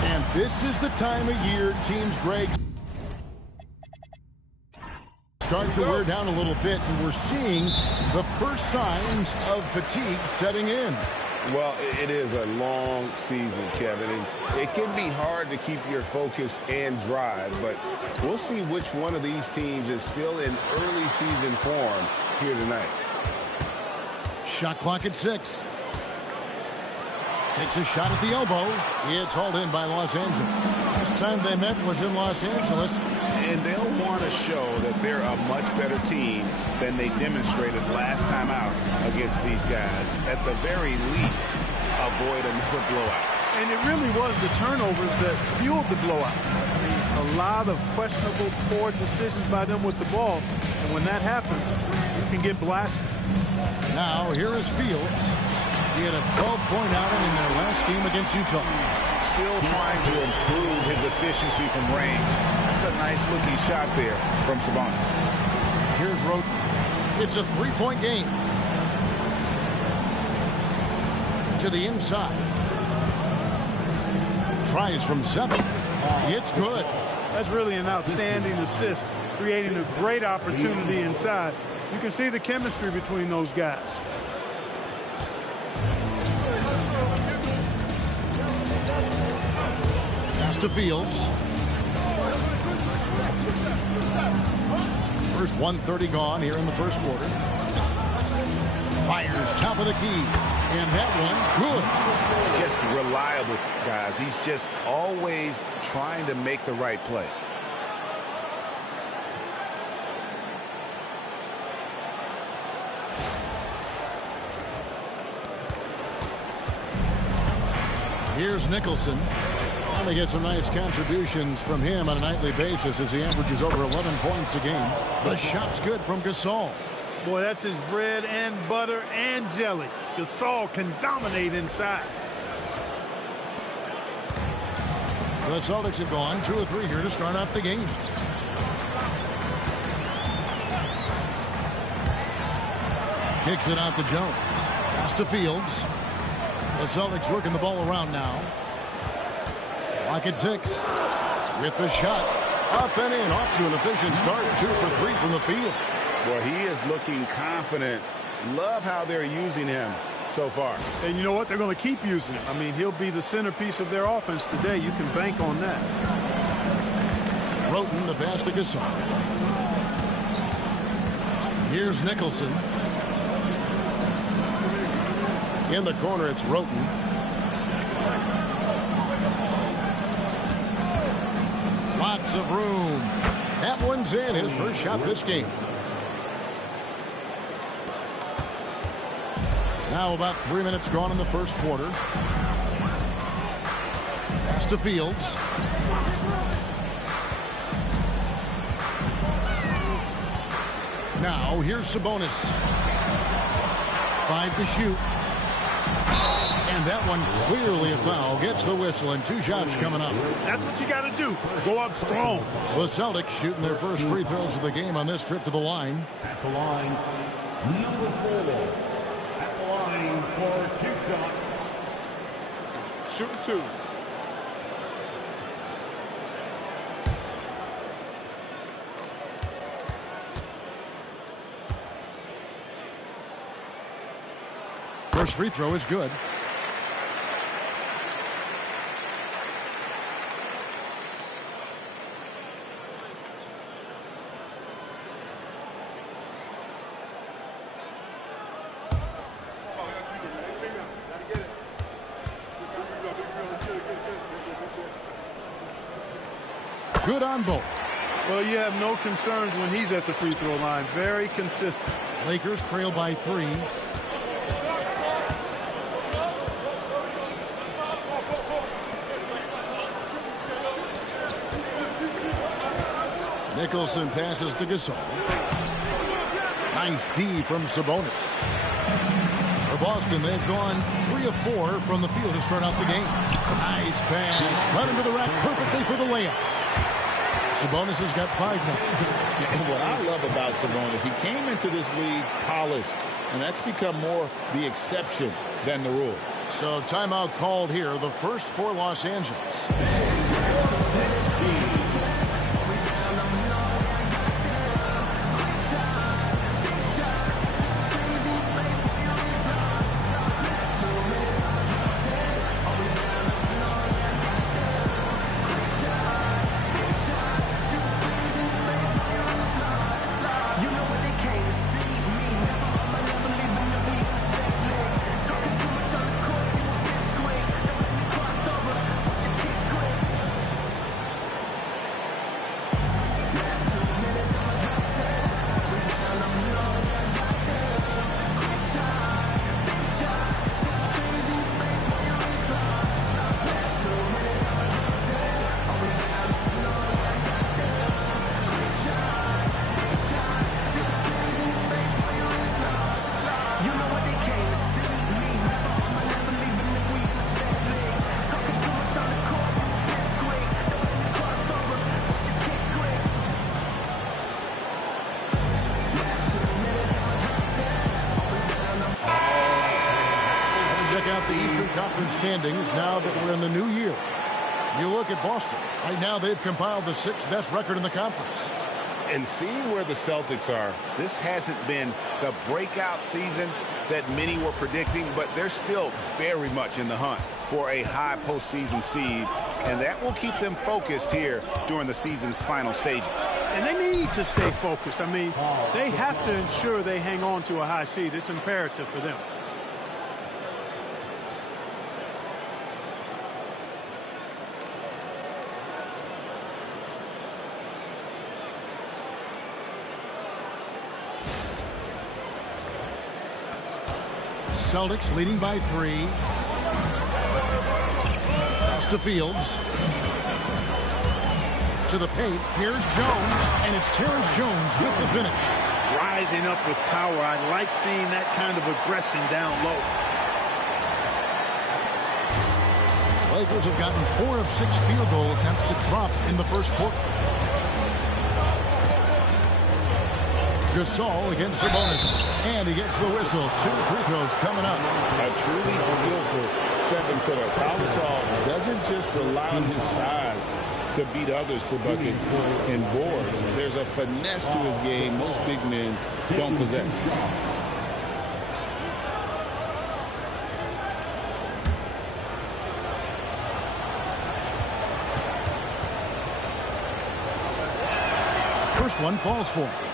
And this is the time of year teams, Greg, start to wear down a little bit, and we're seeing the first signs of fatigue setting in. Well, it is a long season, Kevin, and it can be hard to keep your focus and drive, but we'll see which one of these teams is still in early season form here tonight. Shot clock at 6. Takes a shot at the elbow. It's hauled in by Los Angeles. Last time they met was in Los Angeles. And they'll want to show that they're a much better team than they demonstrated last time out against these guys. At the very least, avoid another blowout. And it really was the turnovers that fueled the blowout. I mean, a lot of questionable, poor decisions by them with the ball. And when that happens, you can get blasted. Now, here is Fields. He had a 12-point outing in their last game against Utah. Still trying to improve his efficiency from range. That's a nice-looking shot there from Sabonis. Here's Roten. It's a 3-point game. To the inside. Tries from 7. It's good. That's really an outstanding assist, creating a great opportunity inside. You can see the chemistry between those guys. To Fields. First 1:30 gone here in the first quarter. Fires top of the key. And that one, good. Just reliable, guys. He's just always trying to make the right play. Here's Nicholson. They get some nice contributions from him on a nightly basis as he averages over 11 points a game. The shot's good from Gasol. Boy, that's his bread and butter and jelly. Gasol can dominate inside. The Celtics have gone 2 of 3 here to start out the game. Kicks it out to Jones. Pass to Fields. The Celtics working the ball around now. Clock at 6. With the shot. Up and in. Off to an efficient start. 2 for 3 from the field. Well, he is looking confident. Love how they're using him so far. And you know what? They're going to keep using him. I mean, he'll be the centerpiece of their offense today. You can bank on that. Roten, the pass to Gasol. Here's Nicholson. In the corner, it's Roten. Lots of room. That one's in. His first shot this game. Now about 3 minutes gone in the first quarter. Pass to Fields. Now here's Sabonis. 5 to shoot. And that one clearly a foul. Gets the whistle and 2 shots coming up. That's what you got to do. Go up strong. The Celtics shooting their first free throws of the game on this trip to the line. At the line, number 4. At the line for 2 shots. Shooting 2. First free throw is good. Good on both. Well, you have no concerns when he's at the free throw line. Very consistent. Lakers trail by 3. Nicholson passes to Gasol. Nice D from Sabonis. For Boston, they've gone 3 of 4 from the field to start out the game. Nice pass. Right into the rack perfectly for the layup. Sabonis has got 5 now. And what I love about Sabonis, he came into this league polished, and that's become more the exception than the rule. So timeout called here, the first for Los Angeles. Standings now that we're in the new year. You look at Boston. Right now they've compiled the 6th best record in the conference. And seeing where the Celtics are, this hasn't been the breakout season that many were predicting, but they're still very much in the hunt for a high postseason seed, and that will keep them focused here during the season's final stages. And they need to stay focused. I mean, they have to ensure they hang on to a high seed. It's imperative for them. Celtics leading by 3. Pass to Fields. To the paint. Here's Jones. And it's Terrence Jones with the finish. Rising up with power. I like seeing that kind of aggression down low. Lakers have gotten 4 of 6 field goal attempts to drop in the first quarter. Gasol against Sabonis, and he gets the whistle. 2 free throws coming up. A truly skillful 7-footer. Pau Gasol doesn't just rely on his size to beat others to buckets and boards. There's a finesse to his game most big men don't possess. First one falls for him.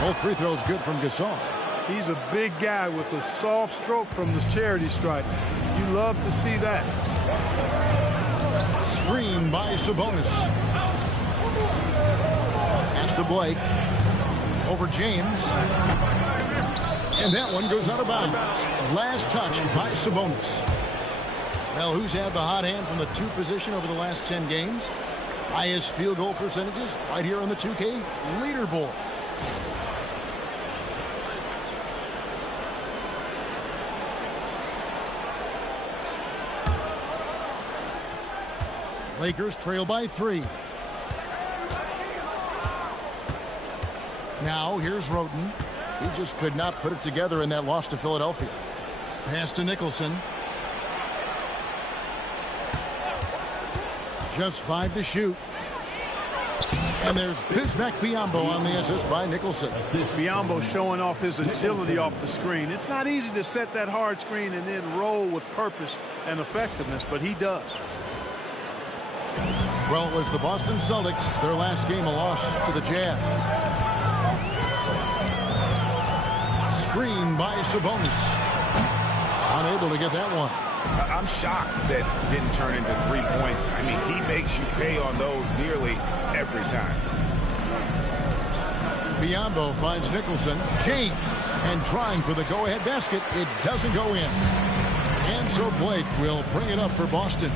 Both free throws good from Gasol. He's a big guy with a soft stroke from the charity stripe. You love to see that. Screen by Sabonis. Pass to Blake. Over James. And that one goes out of bounds. Last touch by Sabonis. Well, who's had the hot hand from the 2 position over the last 10 games? Highest field goal percentages right here on the 2K leaderboard. Lakers trail by 3. Now here's Roten. He just could not put it together in that loss to Philadelphia. Pass to Nicholson. Just 5 to shoot. And there's Bismack Biyombo on the assist by Nicholson. Biyombo showing off his agility off the screen. It's not easy to set that hard screen and then roll with purpose and effectiveness, but he does. Well, it was the Boston Celtics, their last game, a loss to the Jazz. Screen by Sabonis. Unable to get that one. I'm shocked that didn't turn into 3 points. I mean, he makes you pay on those nearly every time. Biyombo finds Nicholson. James. And trying for the go-ahead basket. It doesn't go in. And so Blake will bring it up for Boston.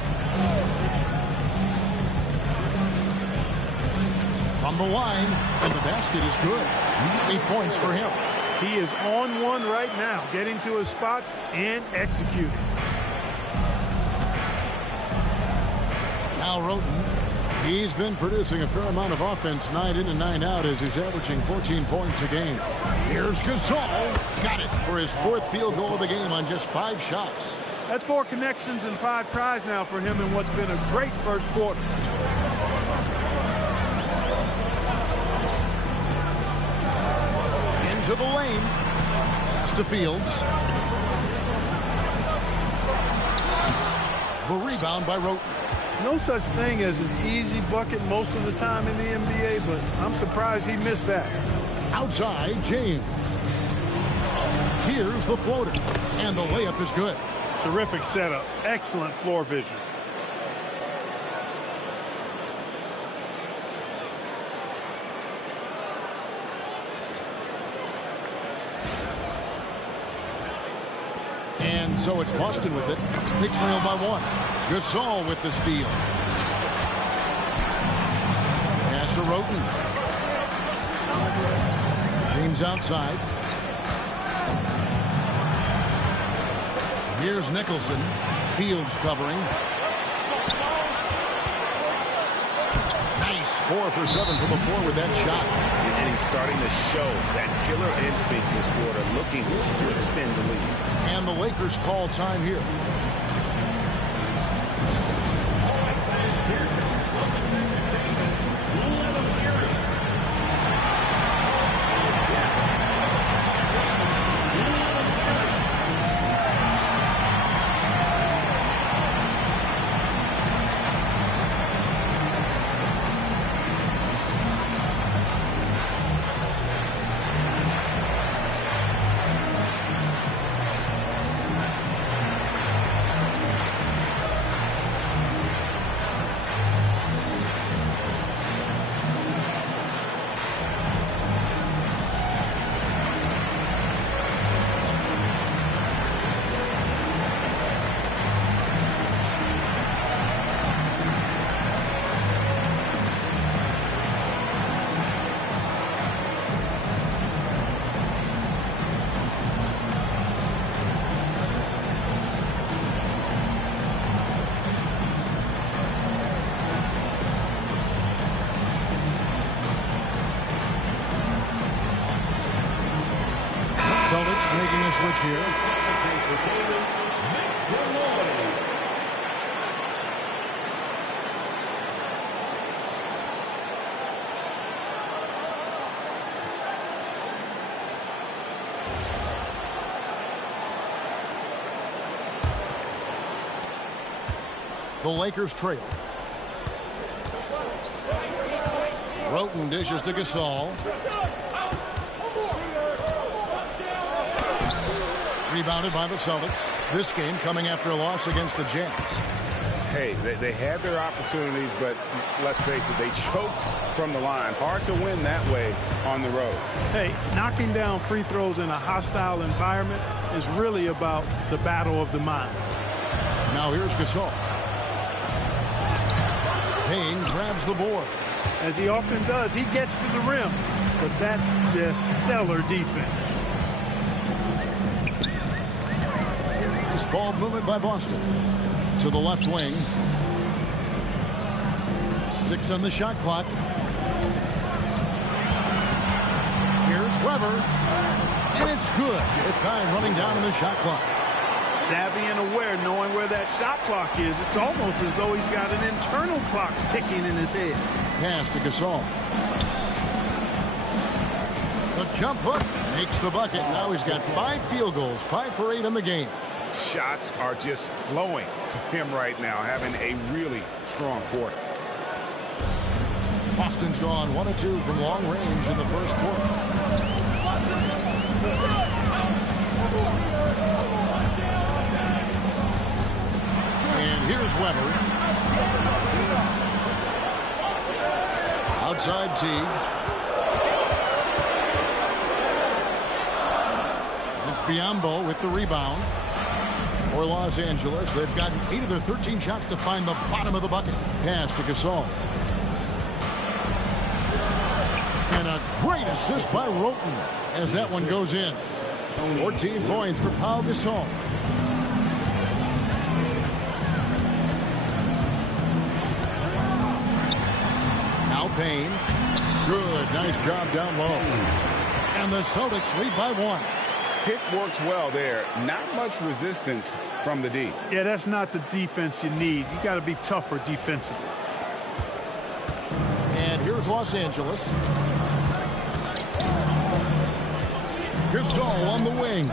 From the line. And the basket is good. 8 points for him. He is on one right now, getting to his spots and executing. Now Roten, he's been producing a fair amount of offense 9 in and 9 out as he's averaging 14 points a game. Here's Gasol. Got it for his 4th field goal of the game on just 5 shots. That's 4 connections and 5 tries now for him in what's been a great first quarter. Into the lane. Pass to Fields. The rebound by Roten. No such thing as an easy bucket most of the time in the NBA, but I'm surprised he missed that. Outside, James. Here's the floater. And the layup is good. Terrific setup. Excellent floor vision. And so it's Boston with it. They trail by 1. Gasol with the steal. Pass to Roten. James outside. Here's Nicholson. Fields covering. Nice. 4 for 7 from the floor with that shot. And he's starting to show that killer instinct this quarter, looking to extend the lead. And the Lakers call time here. Celtics making a switch here. The Lakers trail. Roten dishes to Gasol. Rebounded by the Celtics. This game coming after a loss against the Jazz. Hey, they had their opportunities, but let's face it, they choked from the line. Hard to win that way on the road. Hey, knocking down free throws in a hostile environment is really about the battle of the mind. Now here's Gasol. Payne grabs the board. As he often does, he gets to the rim, but that's just stellar defense. Nice ball movement by Boston. To the left wing. 6 on the shot clock. Here's Weber. And it's good. The time running down in the shot clock. Savvy and aware, knowing where that shot clock is. It's almost as though he's got an internal clock ticking in his head. Pass to Gasol. The jump hook makes the bucket. Now he's got 5 field goals, 5 for 8 in the game. Shots are just flowing for him right now, having a really strong quarter. Boston's gone 1 of 2 from long range in the first quarter. And here's Weber. Outside Teague. It's Biyombo with the rebound. For Los Angeles, they've gotten 8 of their 13 shots to find the bottom of the bucket. Pass to Gasol. And a great assist by Roten as that one goes in. 14 points for Pau Gasol. Now Payne. Good, nice job down low. And the Celtics lead by 1. Pick works well there. Not much resistance from the D. Yeah, that's not the defense you need. You got to be tougher defensively. And here's Los Angeles. Gasol on the wing.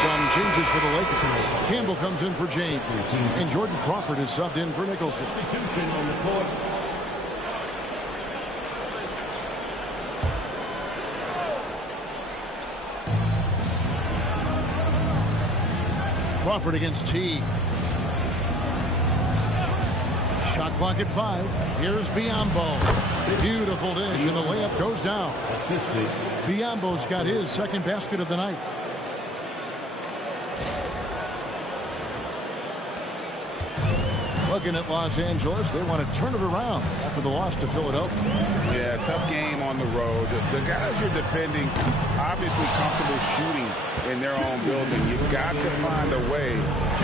Some changes for the Lakers. Campbell comes in for James. And Jordan Crawford is subbed in for Nicholson. Substitution on the court. Crawford against Teague. Shot clock at 5. Here's Biyombo. Beautiful dish, and the layup goes down. Assisted. Biyombo's got his second basket of the night. Looking at Los Angeles, they want to turn it around after the loss to Philadelphia. Yeah, tough game on the road. The guys you're defending, obviously comfortable shooting in their own building. You've got to find a way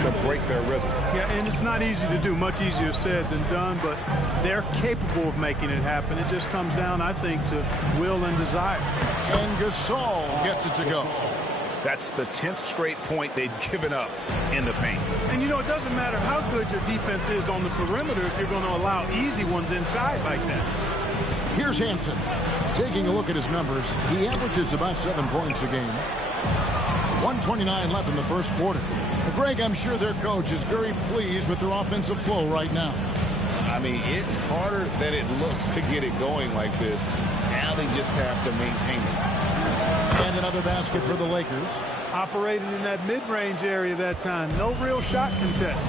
to break their rhythm. Yeah, and it's not easy to do. Much easier said than done, but they're capable of making it happen. It just comes down, I think, to will and desire. And Gasol gets it to go. That's the 10th straight point they've given up in the paint. And, you know, it doesn't matter how good your defense is on the perimeter if you're going to allow easy ones inside like that. Here's Hampton. Taking a look at his numbers, he averages about 7 points a game. 1:29 left in the first quarter. Greg, I'm sure their coach is very pleased with their offensive flow right now. I mean, it's harder than it looks to get it going like this. Now they just have to maintain it. And another basket for the Lakers. Operating in that mid-range area that time. No real shot contest.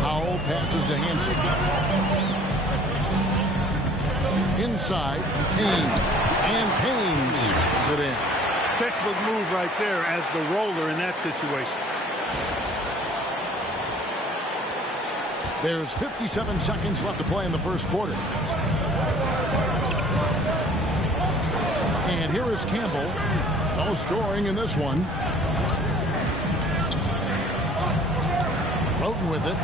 Powell passes to Hanson. Inside, Payne. And Payne scores it in. Textbook move right there as the roller in that situation. There's 57 seconds left to play in the first quarter. And here is Campbell. No scoring in this one. Roten with it.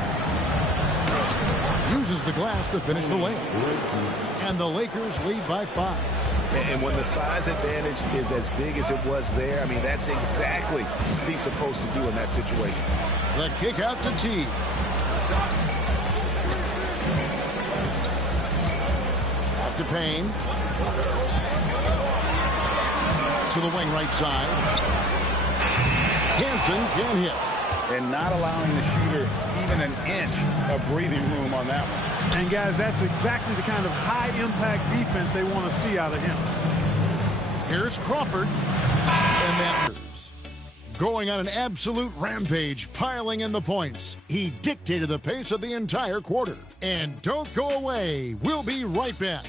Uses the glass to finish the layup. And the Lakers lead by 5. And when the size advantage is as big as it was there, I mean, that's exactly what he's supposed to do in that situation. The kick out to Teague. Out to Payne. To the wing right side. Hanson can't hit. And not allowing the shooter even an inch of breathing room on that one. And, guys, that's exactly the kind of high-impact defense they want to see out of him. Here's Crawford. And that going on an absolute rampage, piling in the points. He dictated the pace of the entire quarter. And don't go away. We'll be right back.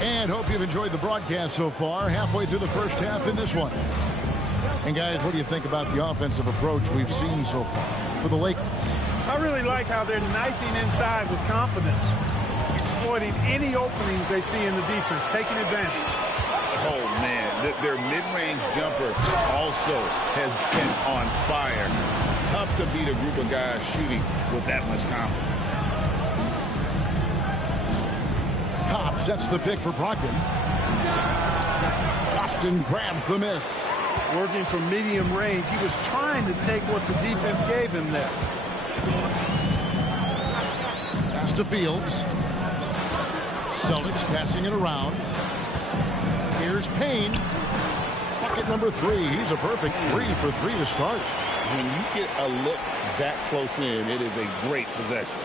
And hope you've enjoyed the broadcast so far. Halfway through the first half in this one. And guys, what do you think about the offensive approach we've seen so far for the Lakers? I really like how they're knifing inside with confidence, exploiting any openings they see in the defense, taking advantage. Oh, man, their mid-range jumper also has been on fire. Tough to beat a group of guys shooting with that much confidence. Cobb sets the pick for Brogdon. Boston grabs the miss. Working from medium range, he was trying to take what the defense gave him there. Pass to Fields. Celtics passing it around. Here's Payne. Bucket number 3. He's a perfect 3 for 3 to start. When you get a look that close in, it is a great possession.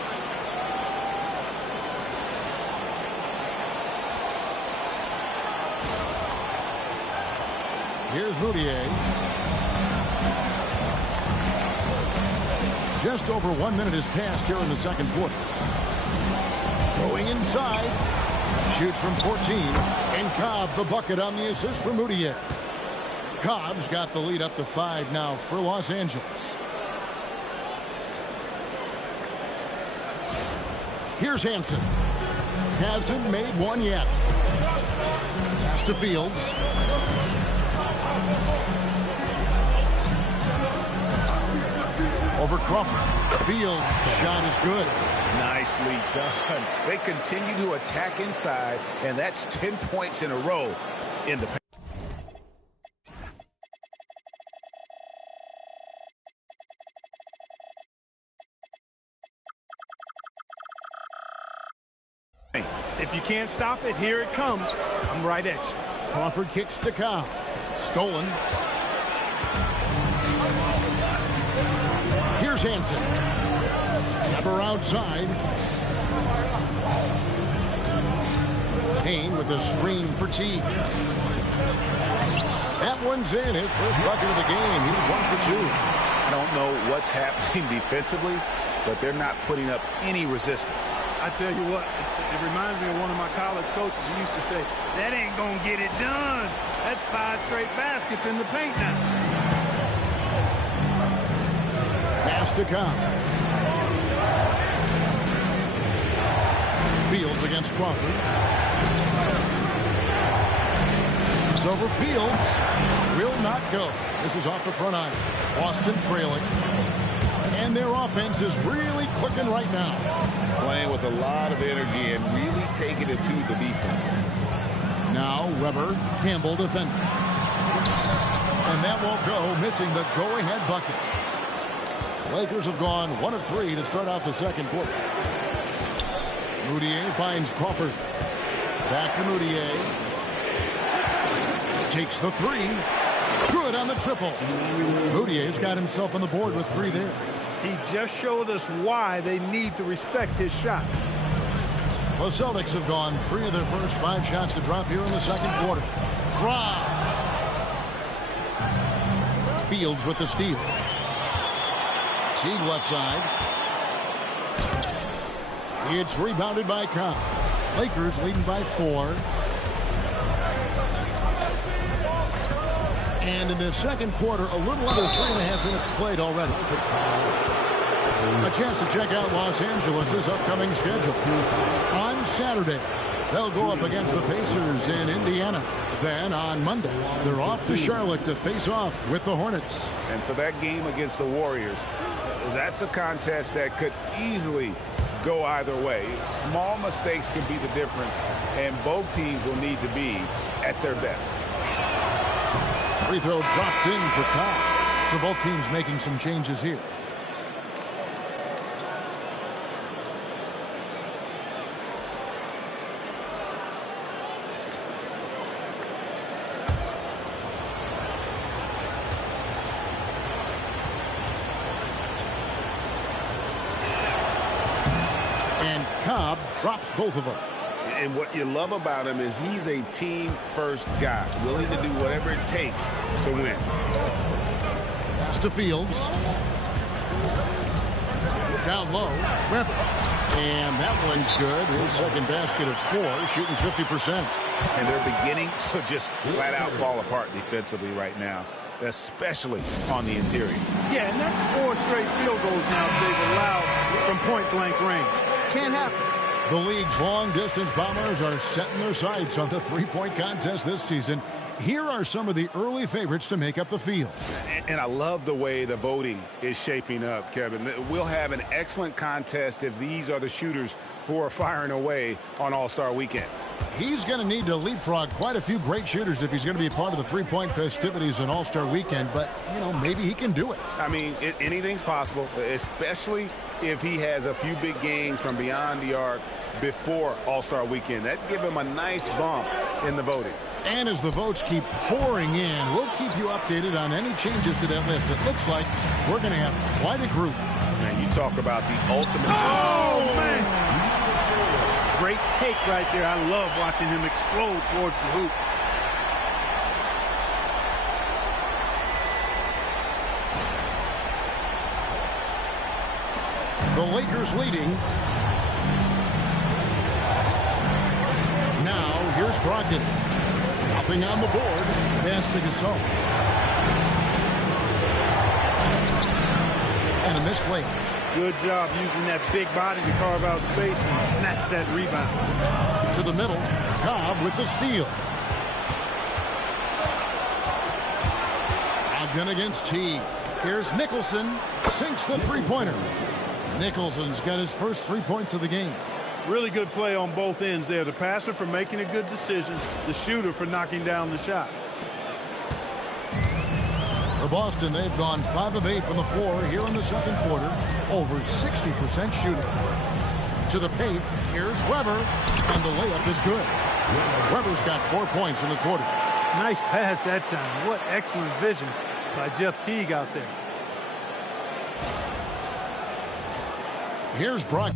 Here's Moutier. Just over 1 minute has passed here in the second quarter. Going inside. Shoots from 14. And Cobb the bucket on the assist for Moutier. Cobb's got the lead up to 5 now for Los Angeles. Here's Hampton. Hasn't made one yet. Pass to Fields. Over Crawford. Fields' shot is good. Nicely done. They continue to attack inside, and that's 10 points in a row in the paint. If you can't stop it, here it comes. I'm right at you. Crawford kicks to Cobb. Stolen. Here's Hansen. Never outside. Payne with a screen for T. That one's in. His first bucket of the game. He was 1 for 2. I don't know what's happening defensively, but they're not putting up any resistance. I tell you what, it reminds me of one of my college coaches who used to say, that ain't going to get it done. That's 5 straight baskets in the paint now. Pass to Cobb. Fields against Crawford. It's over Fields. Will not go. This is off the front iron. Boston trailing. And their offense is really clicking right now. Playing with a lot of energy and really taking it to the defense. Now Weber, Campbell defending. And that won't go, missing the go-ahead bucket. Lakers have gone 1 of 3 to start out the second quarter. Moutier finds Crawford. Back to Moutier. Takes the 3. Good on the triple. Moutier's got himself on the board with 3 there. He just showed us why they need to respect his shot. The Celtics have gone 3 of their first 5 shots to drop here in the second quarter. Rob. Fields with the steal. Teague left side. It's rebounded by Cobb. Lakers leading by 4. And in the second quarter, a little under 3.5 minutes played already. A chance to check out Los Angeles' upcoming schedule. On Saturday, they'll go up against the Pacers in Indiana. Then on Monday, they're off to Charlotte to face off with the Hornets. And for that game against the Warriors, that's a contest that could easily go either way. Small mistakes can be the difference, and both teams will need to be at their best. Free throw drops in for Cobb. So both teams making some changes here. And Cobb drops both of them. And what you love about him is he's a team-first guy, willing to do whatever it takes to win. Pass to Fields. Down low. Weber. And that one's good. His second basket of 4, shooting 50%. And they're beginning to just flat-out fall apart defensively right now. especially on the interior. Yeah, and that's 4 straight field goals now they've allowed from point-blank range. Can't happen. The league's long-distance bombers are setting their sights on the three-point contest this season. Here are some of the early favorites to make up the field. And I love the way the voting is shaping up, Kevin. We'll have an excellent contest if these are the shooters who are firing away on All-Star Weekend. He's going to need to leapfrog quite a few great shooters if he's going to be a part of the three-point festivities on All-Star Weekend, but, you know, maybe he can do it. I mean, anything's possible, especially if he has a few big games from beyond the arc before All-Star Weekend. That'd give him a nice bump in the voting. And as the votes keep pouring in, we'll keep you updated on any changes to that list. It looks like we're going to have quite a group. Man, you talk about the ultimate. Oh, man. Great take right there. I love watching him explode towards the hoop. The Lakers leading. Now, here's Brogdon. Nothing on the board. Pass to Gasol. And a missed late. Good job using that big body to carve out space and snatch that rebound. To the middle. Cobb with the steal. Brogdon against T. Here's Nicholson. Sinks the three-pointer. Nicholson's got his first 3 points of the game. Really good play on both ends there. The passer for making a good decision. The shooter for knocking down the shot. For Boston, they've gone 5 of 8 from the floor here in the second quarter. Over 60% shooting. To the paint, here's Weber. And the layup is good. Weber's got 4 points in the quarter. Nice pass that time. What excellent vision by Jeff Teague out there. Here's Brock.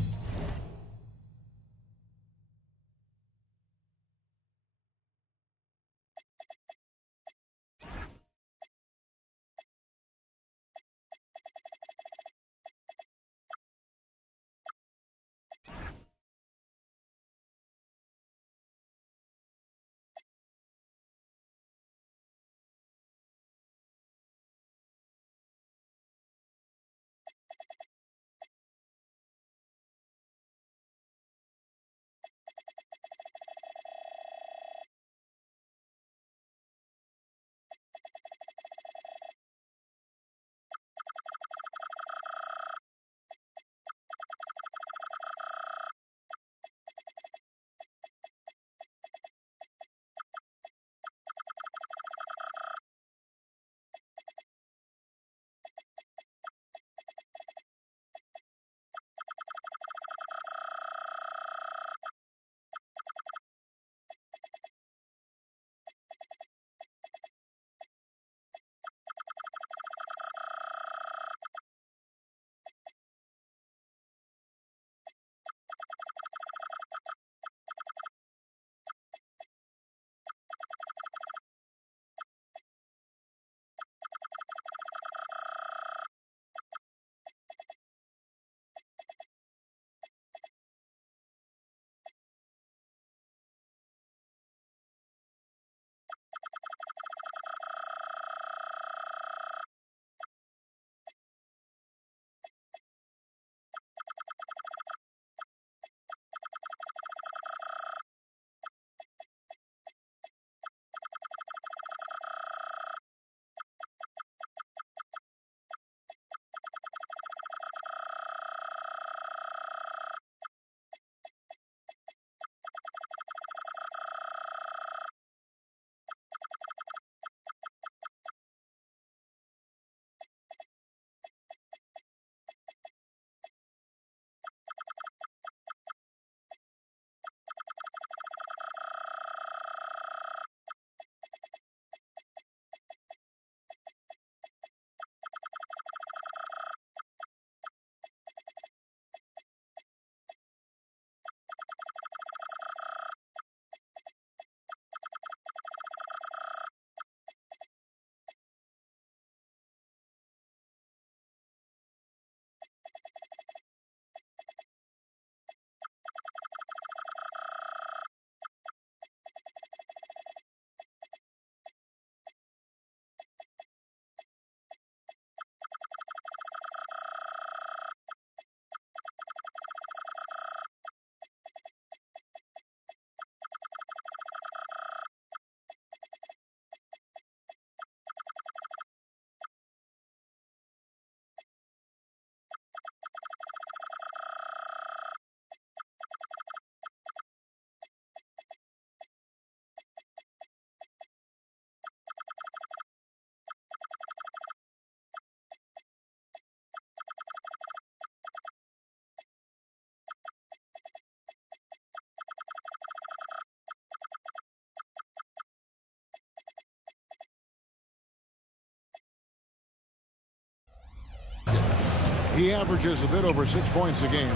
He averages a bit over 6 points a game.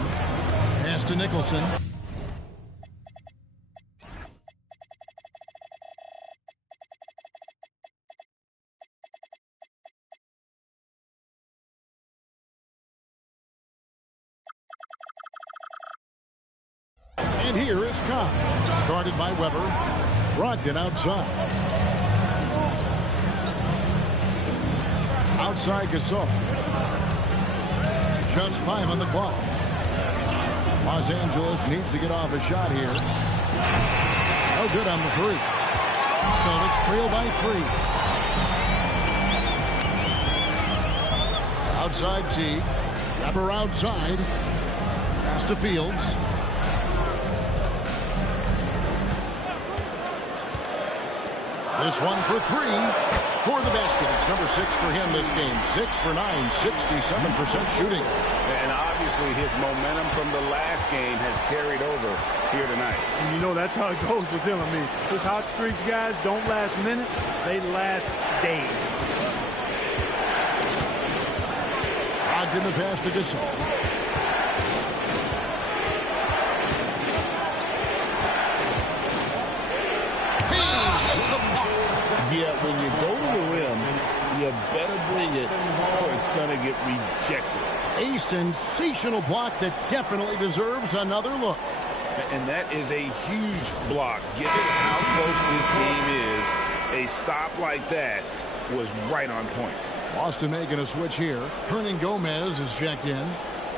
Pass to Nicholson. And here is Cobb. Guarded by Weber. Brogdon outside. Outside Gasol. Just 5 on the clock. Los Angeles needs to get off a shot here. No good on the 3. Celtics trail by 3. Outside T. Weber outside. Pass to Fields. This one for 3. Score the basket. It's number 6 for him this game. 6 for 9, 67% shooting. And obviously his momentum from the last game has carried over here tonight. And you know that's how it goes with him. I mean, his hot streaks, guys, don't last minutes. They last days. Brogdon the pass to Gasol. Yeah, when you go to the rim, you better bring it or it's going to get rejected. A sensational block that definitely deserves another look. And that is a huge block. Given how close this game is, a stop like that was right on point. Boston making a switch here. Hernan Gomez is checked in.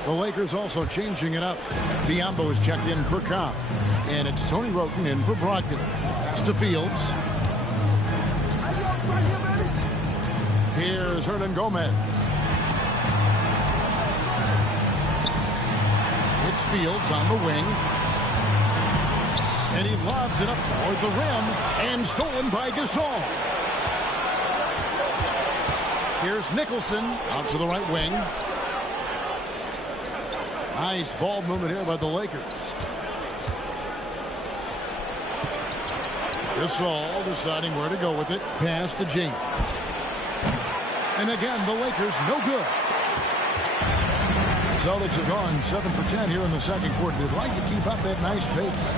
The Lakers also changing it up. Biombo is checked in for Cobb. And it's Tony Roten in for Brogdon. Pass to Fields. Here's Hernan Gomez. It's Fields on the wing. And he lobs it up toward the rim. And stolen by Gasol. Here's Nicholson out to the right wing. Nice ball movement here by the Lakers. Gasol deciding where to go with it. Pass to James. And again, the Lakers no good. Celtics have gone 7 for 10 here in the second quarter. They'd like to keep up that nice pace.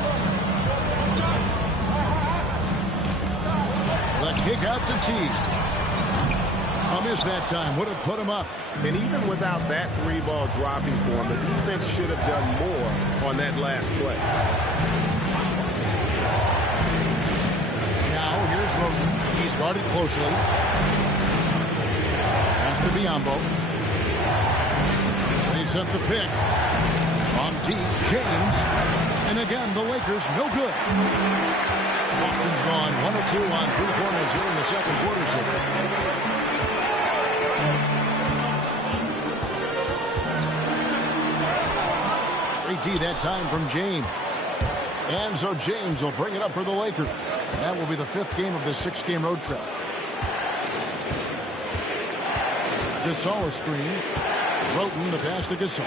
The kick out to T. A miss that time. Would have put him up. And even without that 3-ball dropping for him, the defense should have done more on that last play. Now here's Roten. He's guarded closely. Pass to Biombo. They set the pick. On T. James. And again, the Lakers no good. Boston's gone 1 of 2 on 3 corners here in the second quarter. Great D that time from James. And so James will bring it up for the Lakers. That will be the 5th game of this 6-game road trip. Gasol a screen. Roten the pass to Gasol.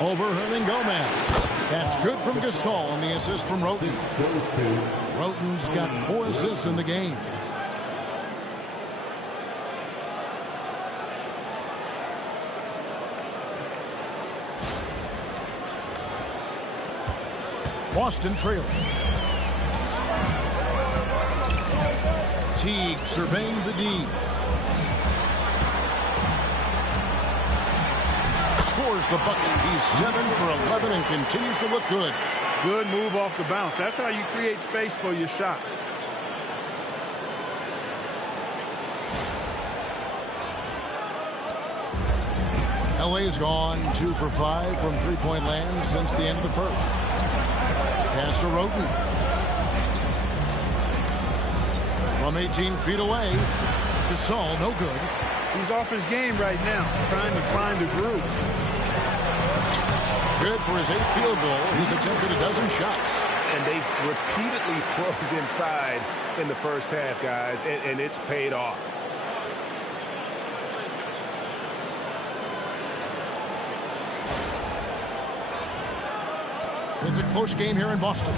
Over Hernan Gomez. That's good from Gasol on the assist from Roten. Roten's got 4 assists in the game. Boston trailing. Teague surveying the D. Scores the bucket. He's 7 for 11 and continues to look good. Good move off the bounce. That's how you create space for your shot. LA's gone 2 for 5 from 3-point land since the end of the first. Pass to Roten. From 18 feet away. Gasol, no good. He's off his game right now, trying to find a groove. Good for his 8th field goal. He's attempted a dozen shots. And they've repeatedly probed inside in the first half, guys, and it's paid off. It's a close game here in Boston.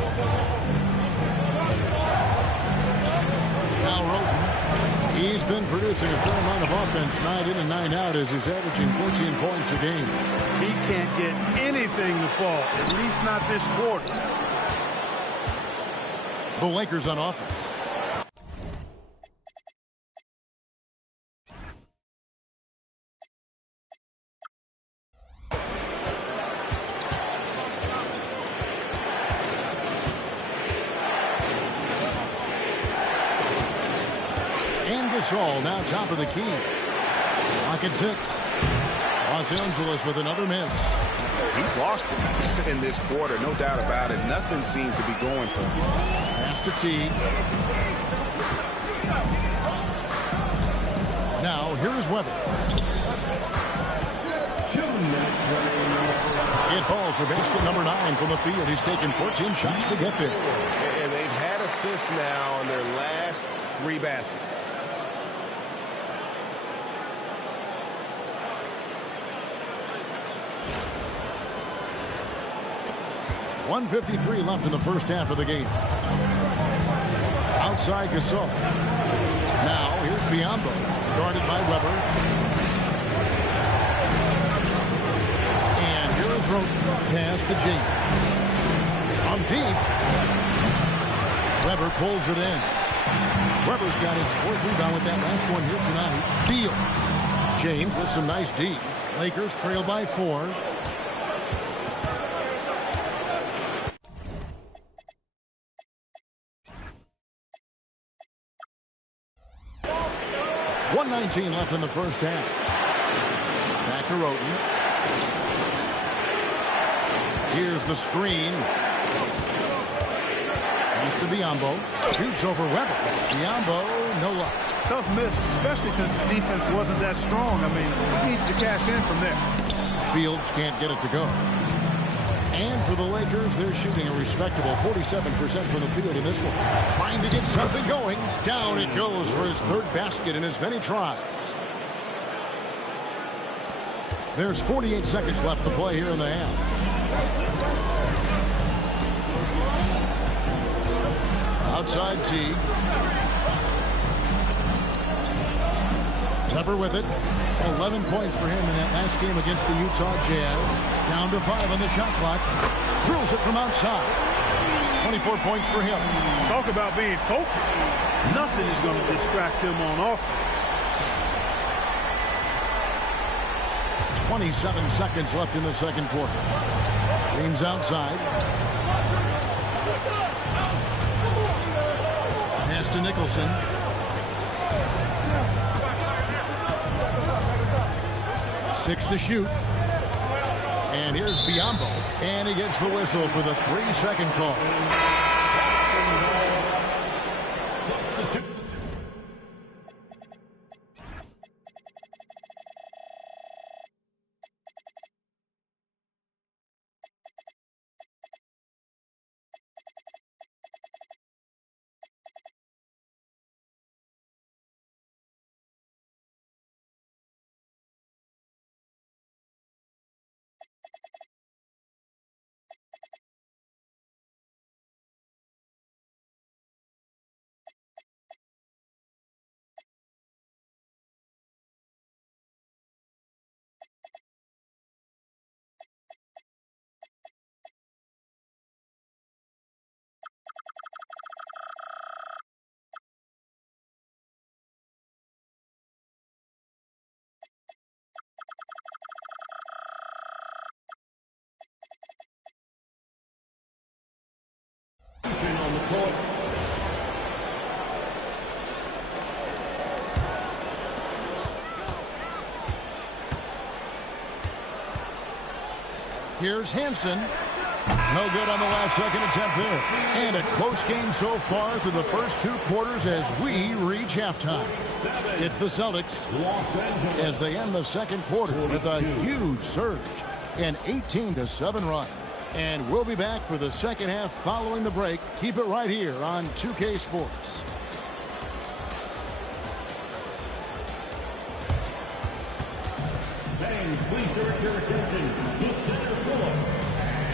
Now Roten. He's been producing a fair amount of offense night in and night out as he's averaging 14 points a game. He can't get anything to fall, at least not this quarter. The Lakers on offense. Gasol now top of the key. Clock at 6. Los Angeles with another miss. He's lost it in this quarter, no doubt about it. Nothing seems to be going for him. Pass to Teague. Now here is Weber. It falls for basket number 9 from the field. He's taken 14 shots to get there. And they've had assists now on their last 3 baskets. 1:53 left in the first half of the game. Outside Gasol. Now here's Biyombo, guarded by Weber. And here is Roten. Pass to James. On deep. Weber pulls it in. Weber's got his 4th rebound with that last one here tonight. Fields. James with some nice deep. Lakers trail by 4. .19 left in the first half. Back to Roten. Here's the screen. Pass to Biyombo. Shoots over Weber. Biyombo, no luck. Tough miss, especially since the defense wasn't that strong. I mean, he needs to cash in from there. Fields can't get it to go. And for the Lakers, they're shooting a respectable 47% from the field in this one. Trying to get something going. Down it goes for his 3rd basket in as many tries. There's 48 seconds left to play here in the half. Outside Teague. Weber with it. 11 points for him in that last game against the Utah Jazz. Down to 5 on the shot clock. Drills it from outside. 24 points for him. Talk about being focused. Nothing is going to distract him on offense. 27 seconds left in the second quarter. James outside. Pass to Nicholson. Six to shoot. And here's Biyombo. And he gets the whistle for the 3-second call. On the court. Here's Hansen. No good on the last second attempt there. And a close game so far through the first 2 quarters as we reach halftime. It's the Celtics as they end the second quarter with a huge surge, an 18-7 run. And we'll be back for the second half following the break. Keep it right here on 2K Sports. Fans, please direct your attention to center court.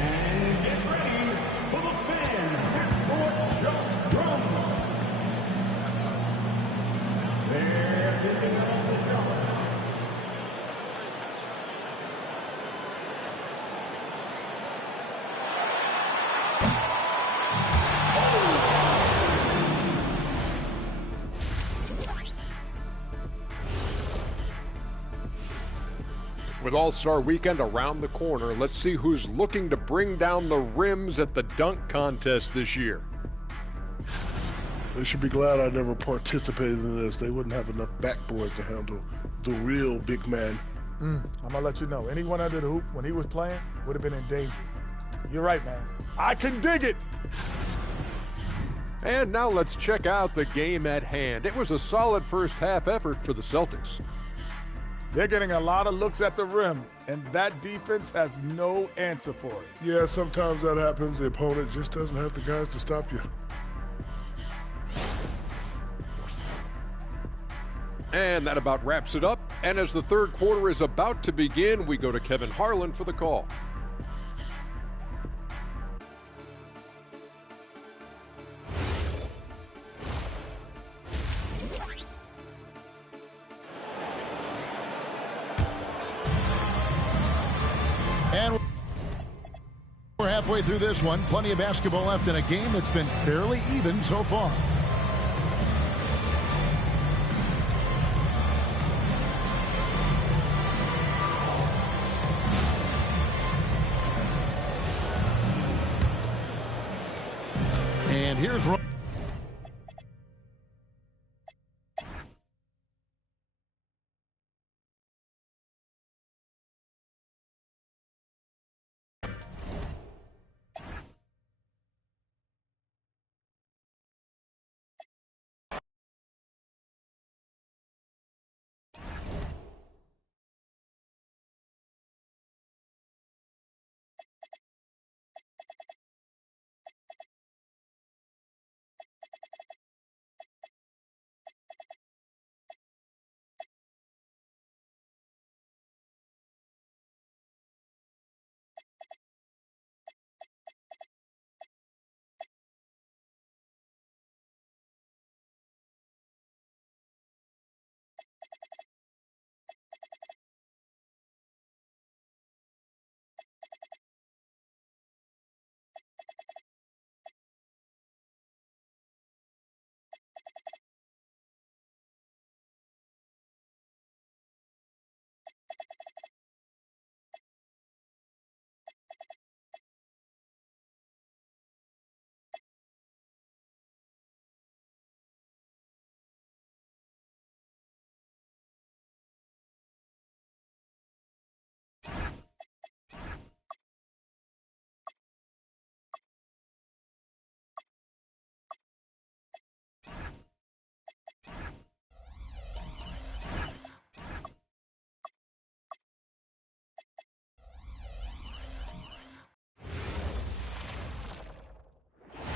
And get ready for the fan half-court jump drums. There With All-Star Weekend around the corner, let's see who's looking to bring down the rims at the dunk contest this year. They should be glad I never participated in this. They wouldn't have enough backboards to handle the real big man. I'm going to let you know. Anyone under the hoop when he was playing would have been in danger. You're right, man. I can dig it. And now let's check out the game at hand. It was a solid first half effort for the Celtics. They're getting a lot of looks at the rim, and that defense has no answer for it. Yeah, sometimes that happens. The opponent just doesn't have the guys to stop you. And that about wraps it up. And as the third quarter is about to begin, we go to Kevin Harlan for the call. And we're halfway through this one. Plenty of basketball left in a game that's been fairly even so far. And here's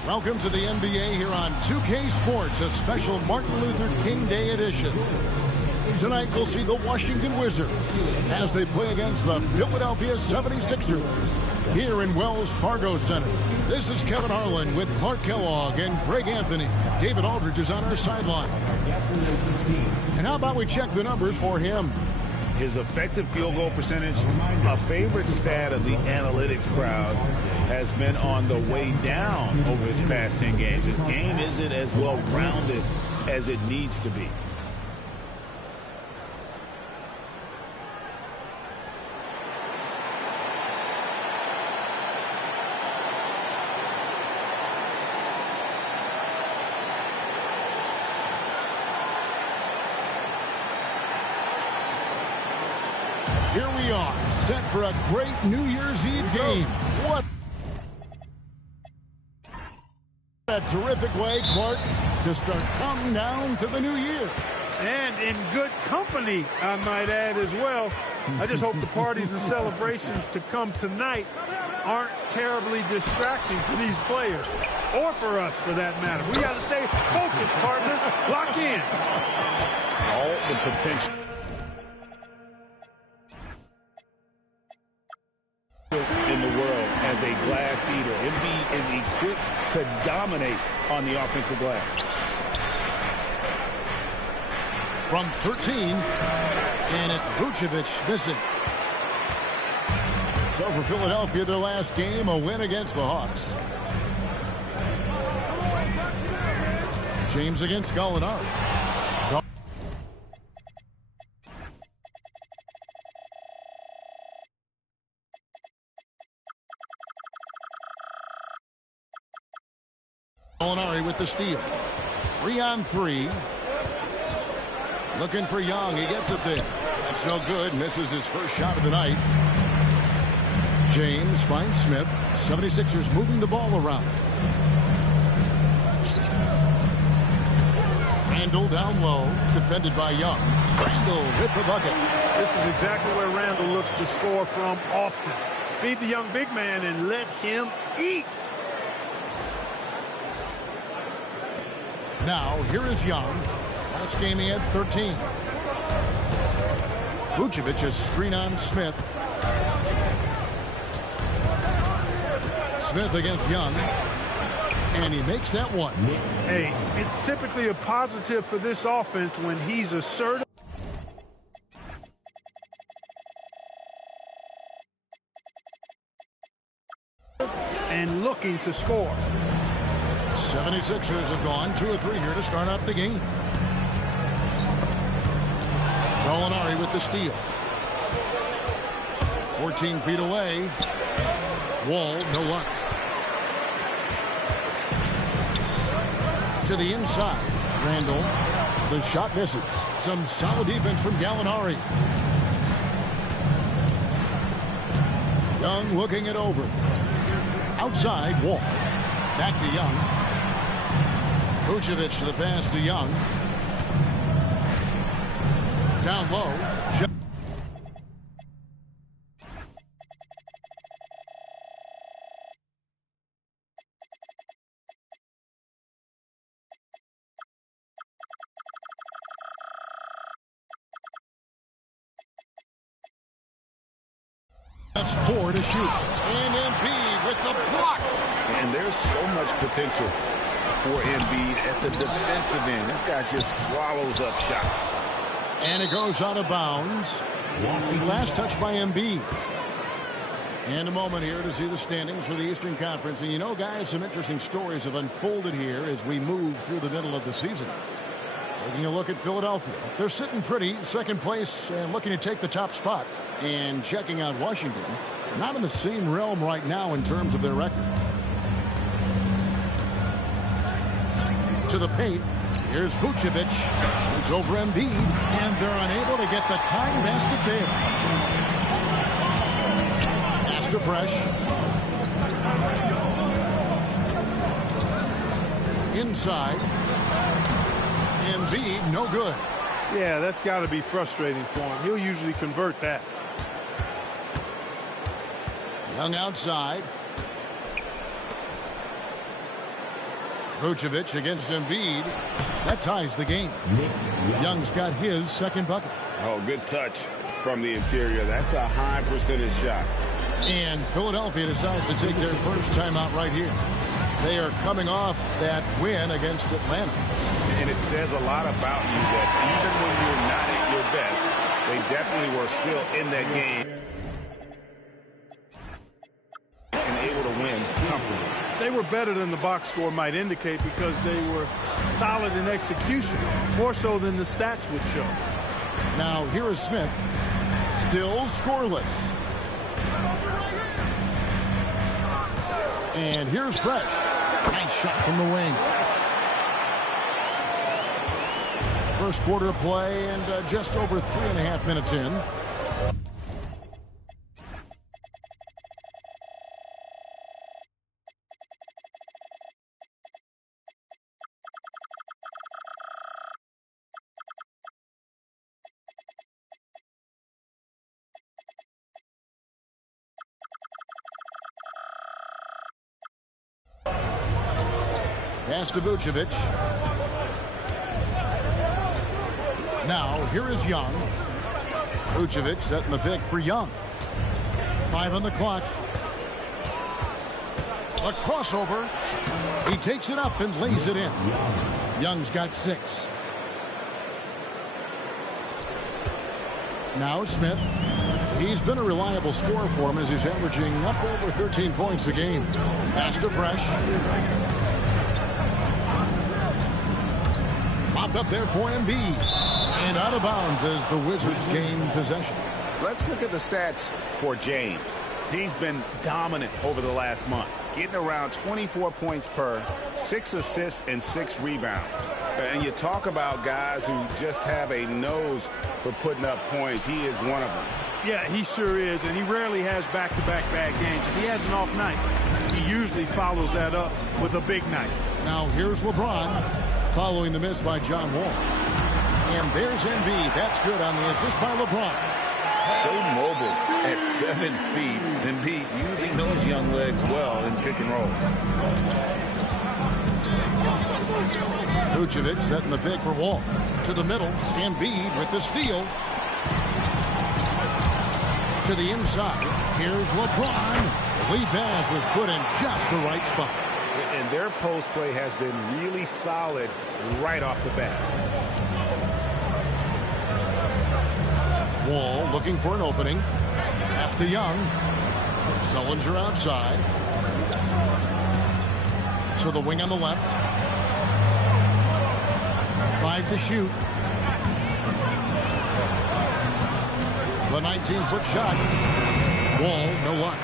welcome to the NBA here on 2K Sports, a special Martin Luther King Day edition. Tonight we'll see the Washington Wizards as they play against the Philadelphia 76ers here in Wells Fargo Center. This is Kevin Harlan with Clark Kellogg and Greg Anthony. David Aldridge is on our sideline. And how about we check the numbers for him? His effective field goal percentage, a favorite stat of the analytics crowd, has been on the way down over his past 10 games. His game isn't as well-rounded as it needs to be. Here we are, set for a great New Year's Eve game. What a terrific way, Clark, to start counting down to the new year. And in good company, I might add as well. I just hope the parties and celebrations to come tonight aren't terribly distracting for these players, or for us for that matter. We got to stay focused, partner. Lock in. All the potential in the world as a glass eater. Embiid is equipped to dominate on the offensive glass. From 13, and it's Vucevic missing. So for Philadelphia, their last game, a win against the Hawks. James against Gallinari. steal. 3-on-3. Looking for Young. He gets it there. That's no good. Misses his first shot of the night. James finds Smith. 76ers moving the ball around. Randall down low. Defended by Young. Randall with the bucket. This is exactly where Randall looks to score from often. Feed the young big man and let him eat. Now, here is Young. Last game he had 13. Vucevic is screen on Smith. Smith against Young. And he makes that one. Hey, it's typically a positive for this offense when he's assertive and looking to score. 76ers have gone 2 or 3 here to start out the game. Gallinari with the steal. 14 feet away. Wall, no luck. To the inside. Randall. The shot misses. Some solid defense from Gallinari. Young looking it over. Outside, Wall. Back to Young. Vucevic to the pass to Young. Down low. That's 4 to shoot. And Embiid with the block. And there's so much potential for Embiid at the defensive end. This guy just swallows up shots. And it goes out of bounds. Last touch by Embiid. And a moment here to see the standings for the Eastern Conference. And you know, guys, some interesting stories have unfolded here as we move through the middle of the season. Taking a look at Philadelphia. They're sitting pretty, second place, and looking to take the top spot. And checking out Washington, not in the same realm right now in terms of their record. To the paint. Here's Vucevic. It's over Embiid, and they're unable to get the tying basket there. Pass to Fresh. Inside. Embiid, no good. Yeah, that's got to be frustrating for him. He'll usually convert that. Young outside. Vucevic against Embiid. That ties the game. Young's got his second bucket. Oh, good touch from the interior. That's a high percentage shot. And Philadelphia decides to take their first timeout right here. They are coming off that win against Atlanta. And it says a lot about you that even when you're not at your best, they definitely were still in that game and able to win comfortably. They were better than the box score might indicate because they were solid in execution, more so than the stats would show. Now here is Smith, still scoreless. And here's Fresh. Nice shot from the wing. First quarter of play and just over 3.5 minutes in. Pass to Vucevic. Now, here is Young. Vucevic setting the pick for Young. 5 on the clock. A crossover. He takes it up and lays it in. Young's got 6. Now Smith. He's been a reliable scorer for him as he's averaging up over 13 points a game. Pass to Fresh. Popped up there for Embiid. And out of bounds as the Wizards gain possession. Let's look at the stats for James. He's been dominant over the last month, getting around 24 points per, 6 assists, and 6 rebounds. And you talk about guys who just have a nose for putting up points. He is one of them. Yeah, he sure is, and he rarely has back-to-back bad games. If he has an off night, he usually follows that up with a big night. Now here's LeBron following the miss by John Wall. And there's Embiid. That's good on the assist by LeBron. So mobile at 7 feet. Embiid using those young legs well in pick and rolls. Vucevic setting the pick for Wall. To the middle. Embiid with the steal. To the inside. Here's LeBron. The lead pass was put in just the right spot. And their post play has been really solid right off the bat. Wall looking for an opening. Pass to Young. Sullinger outside. To the wing on the left. 5 to shoot. The 19-foot shot. Wall, no luck.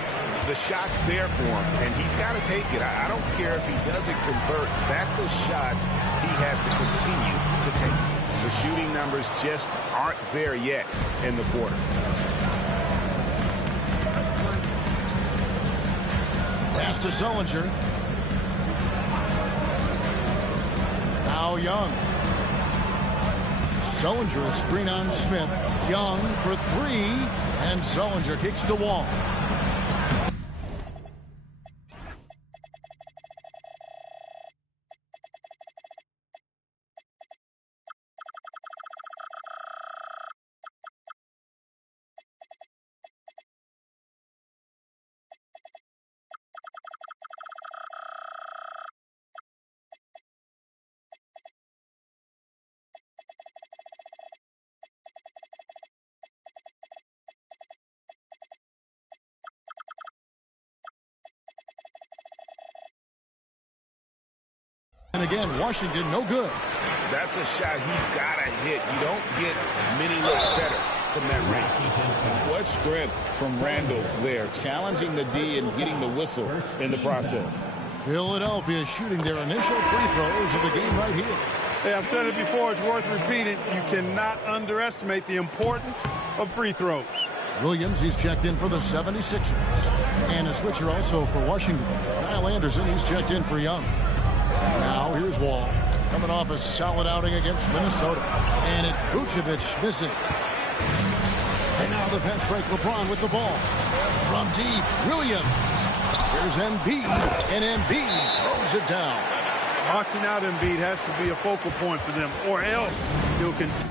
The shot's there for him, and he's got to take it. I don't care if he doesn't convert. That's a shot he has to continue to take. The shooting numbers just aren't there yet in the quarter. Pass to Sullinger. Now Young. Sullinger, a screen on Smith. Young for 3, and Sullinger kicks the Wall. And again, Washington, no good. That's a shot he's got to hit. You don't get many looks better from that range. What strength from Randall there, challenging the D and getting the whistle in the process. Philadelphia shooting their initial free throws of the game right here. Hey, I've said it before, it's worth repeating. You cannot underestimate the importance of free throws. Williams, he's checked in for the 76ers. And a switcher also for Washington. Kyle Anderson, he's checked in for Young. Now here's Wall, coming off a solid outing against Minnesota. And it's Vucevic missing. And now the fast break, LeBron with the ball. From deep, Williams. Here's Embiid, and Embiid throws it down. Boxing out Embiid has to be a focal point for them, or else he'll continue.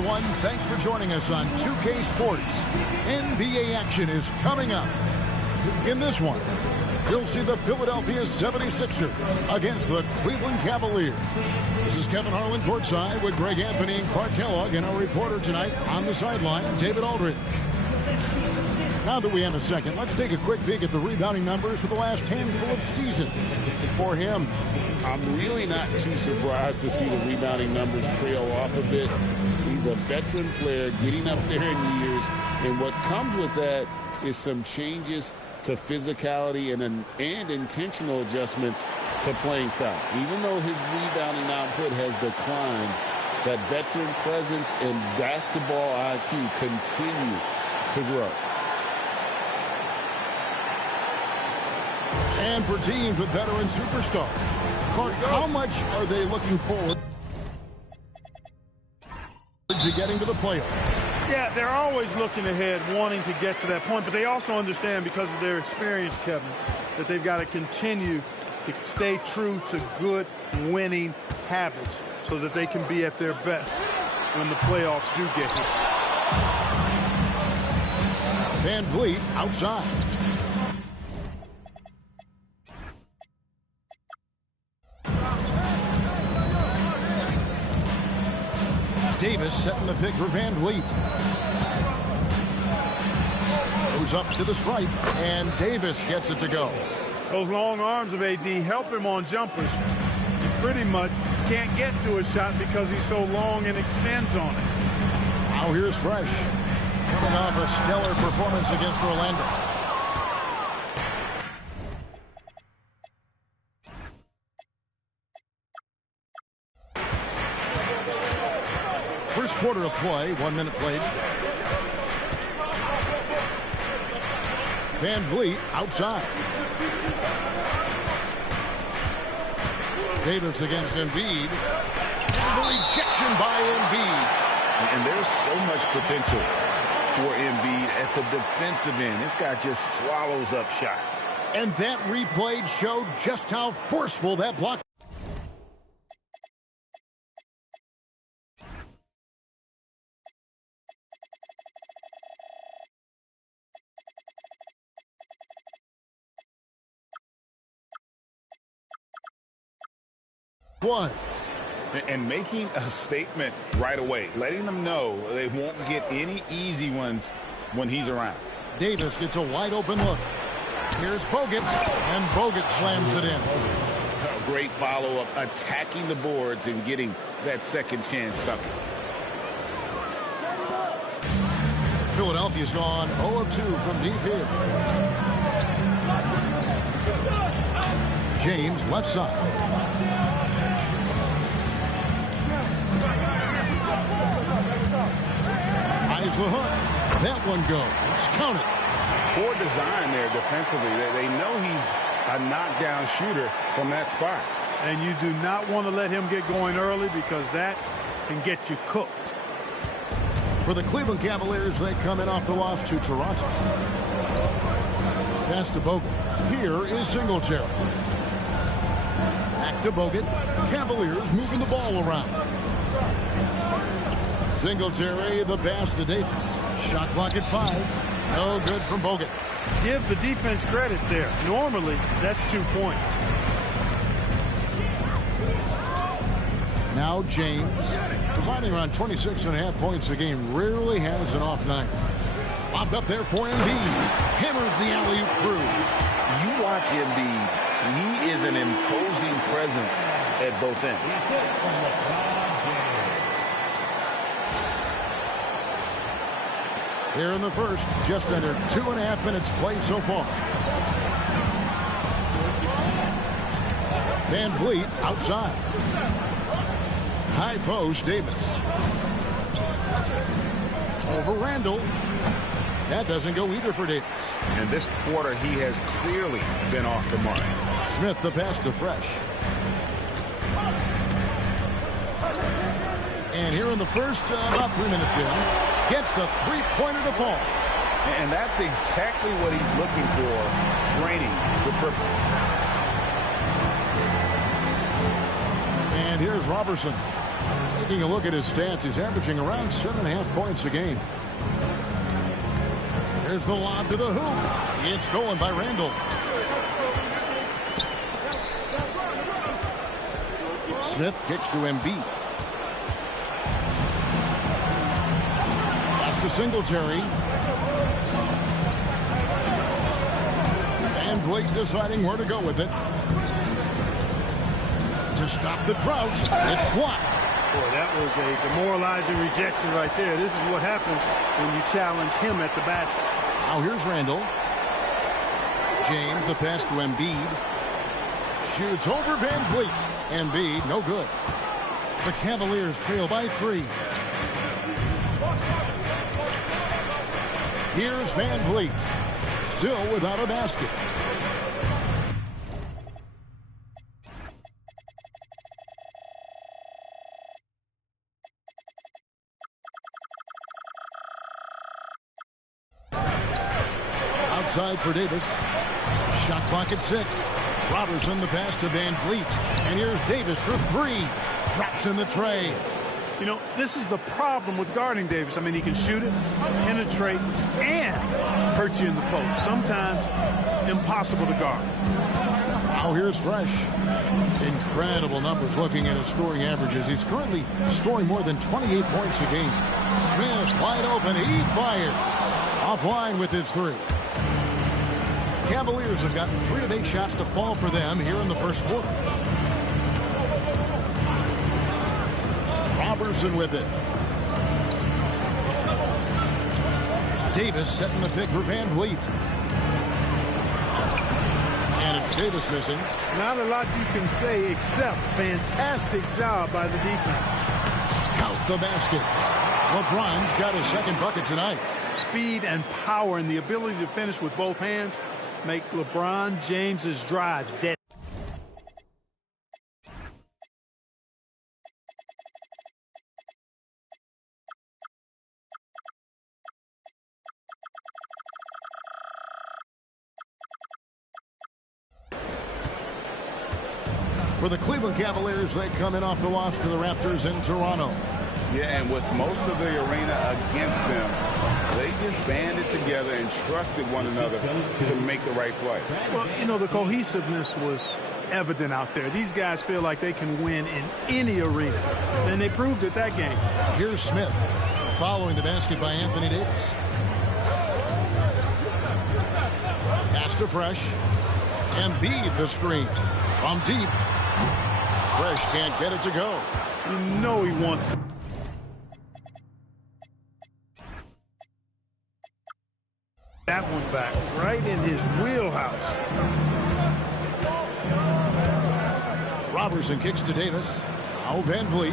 everyone. Thanks for joining us on 2K Sports. NBA action is coming up. In this one, you'll see the Philadelphia 76ers against the Cleveland Cavaliers. This is Kevin Harlan courtside with Greg Anthony and Clark Kellogg, and our reporter tonight on the sideline, David Aldridge. Now that we have a second, let's take a quick peek at the rebounding numbers for the last handful of seasons for him. I'm really not too surprised to see the rebounding numbers trail off a bit. He's a veteran player getting up there in years, and what comes with that is some changes to physicality and intentional adjustments to playing style. Even though his rebounding output has declined, that veteran presence and basketball IQ continue to grow. And for teams with veteran superstars, Clark, how much are they looking forward to getting to the playoffs? Yeah, they're always looking ahead, wanting to get to that point, but they also understand, because of their experience, Kevin, that they've got to continue to stay true to good winning habits so that they can be at their best when the playoffs do get here. Van Vliet outside. Davis setting the pick for Van Vliet. Goes up to the stripe, and Davis gets it to go. Those long arms of AD help him on jumpers. He pretty much can't get to a shot because he's so long and extends on it. Now here's Fresh, coming off a stellar performance against Orlando. First quarter of play, 1 minute played. Van Vliet outside. Davis against Embiid. And the rejection by Embiid. And there's so much potential for Embiid at the defensive end. This guy just swallows up shots. And that replay showed just how forceful that block. One. And making a statement right away, letting them know they won't get any easy ones when he's around. Davis gets a wide open look. Here's Bogut, and Bogut slams it in. A great follow-up, attacking the boards and getting that second chance bucket. Philadelphia's gone 0 of 2 from deep here. James left side. Eyes the hook. That one goes. Count it. Poor design there defensively. They know he's a knockdown shooter from that spot. And you do not want to let him get going early because that can get you cooked. For the Cleveland Cavaliers, they come in off the loss to Toronto. Pass to Bogut. Here is Singletary. Back to Bogut. Cavaliers moving the ball around. Singletary, the pass to Davis. Shot clock at 5. No good from Bogut. Give the defense credit there. Normally, that's 2 points. Now James, providing around 26.5 points a game, rarely has an off night. Lobbed up there for Embiid. Hammers the alley-oop through. You watch Embiid. He is an imposing presence at both ends. Here in the first, just under 2.5 minutes played so far. Van Vliet outside. High post, Davis. Over Randall. That doesn't go either for Davis. And this quarter, he has clearly been off the mark. Smith, the pass to Fresh. And here in the first, about 3 minutes in, gets the three-pointer to fall. And that's exactly what he's looking for, draining the triple. And here's Robertson. Taking a look at his stats, he's averaging around 7.5 points a game. Here's the lob to the hoop. It's stolen by Randall. Smith kicks to Embiid. Pass to Singletary. Van Vliet deciding where to go with it. To stop the drought, it's blocked. Boy, that was a demoralizing rejection right there. This is what happens when you challenge him at the basket. Now here's Randall. James, the pass to Embiid. Shoots over Van Vliet. Embiid, no good. The Cavaliers trail by 3. Here's Van Vliet. Still without a basket. Outside for Davis. Shot clock at 6. Robertson the pass to Van Vliet. And here's Davis for 3. Drops in the tray. You know, this is the problem with guarding Davis. I mean, he can shoot it, penetrate, and hurt you in the post. Sometimes impossible to guard. Now here's Fresh. Incredible numbers looking at his scoring averages. He's currently scoring more than 28 points a game. Smith wide open. He fires. Offline with his 3. Cavaliers have gotten 3 of 8 shots to fall for them here in the first quarter. Robertson with it. Davis setting the pick for Van Vliet. And it's Davis missing. Not a lot you can say except fantastic job by the defense. Count the basket. LeBron's got his second bucket tonight. Speed and power and the ability to finish with both hands make LeBron James's drives dead. For the Cleveland Cavaliers, they come in off the loss to the Raptors in Toronto. Yeah, and with most of the arena against them, they just banded together and trusted one another to make the right play. Well, you know, the cohesiveness was evident out there. These guys feel like they can win in any arena, and they proved it that game. Here's Smith following the basket by Anthony Davis. Pass to Fresh. Embiid the screen from deep. Fresh can't get it to go. You know he wants to. That one back right in his wheelhouse. Robertson kicks to Davis. Now Van Vliet.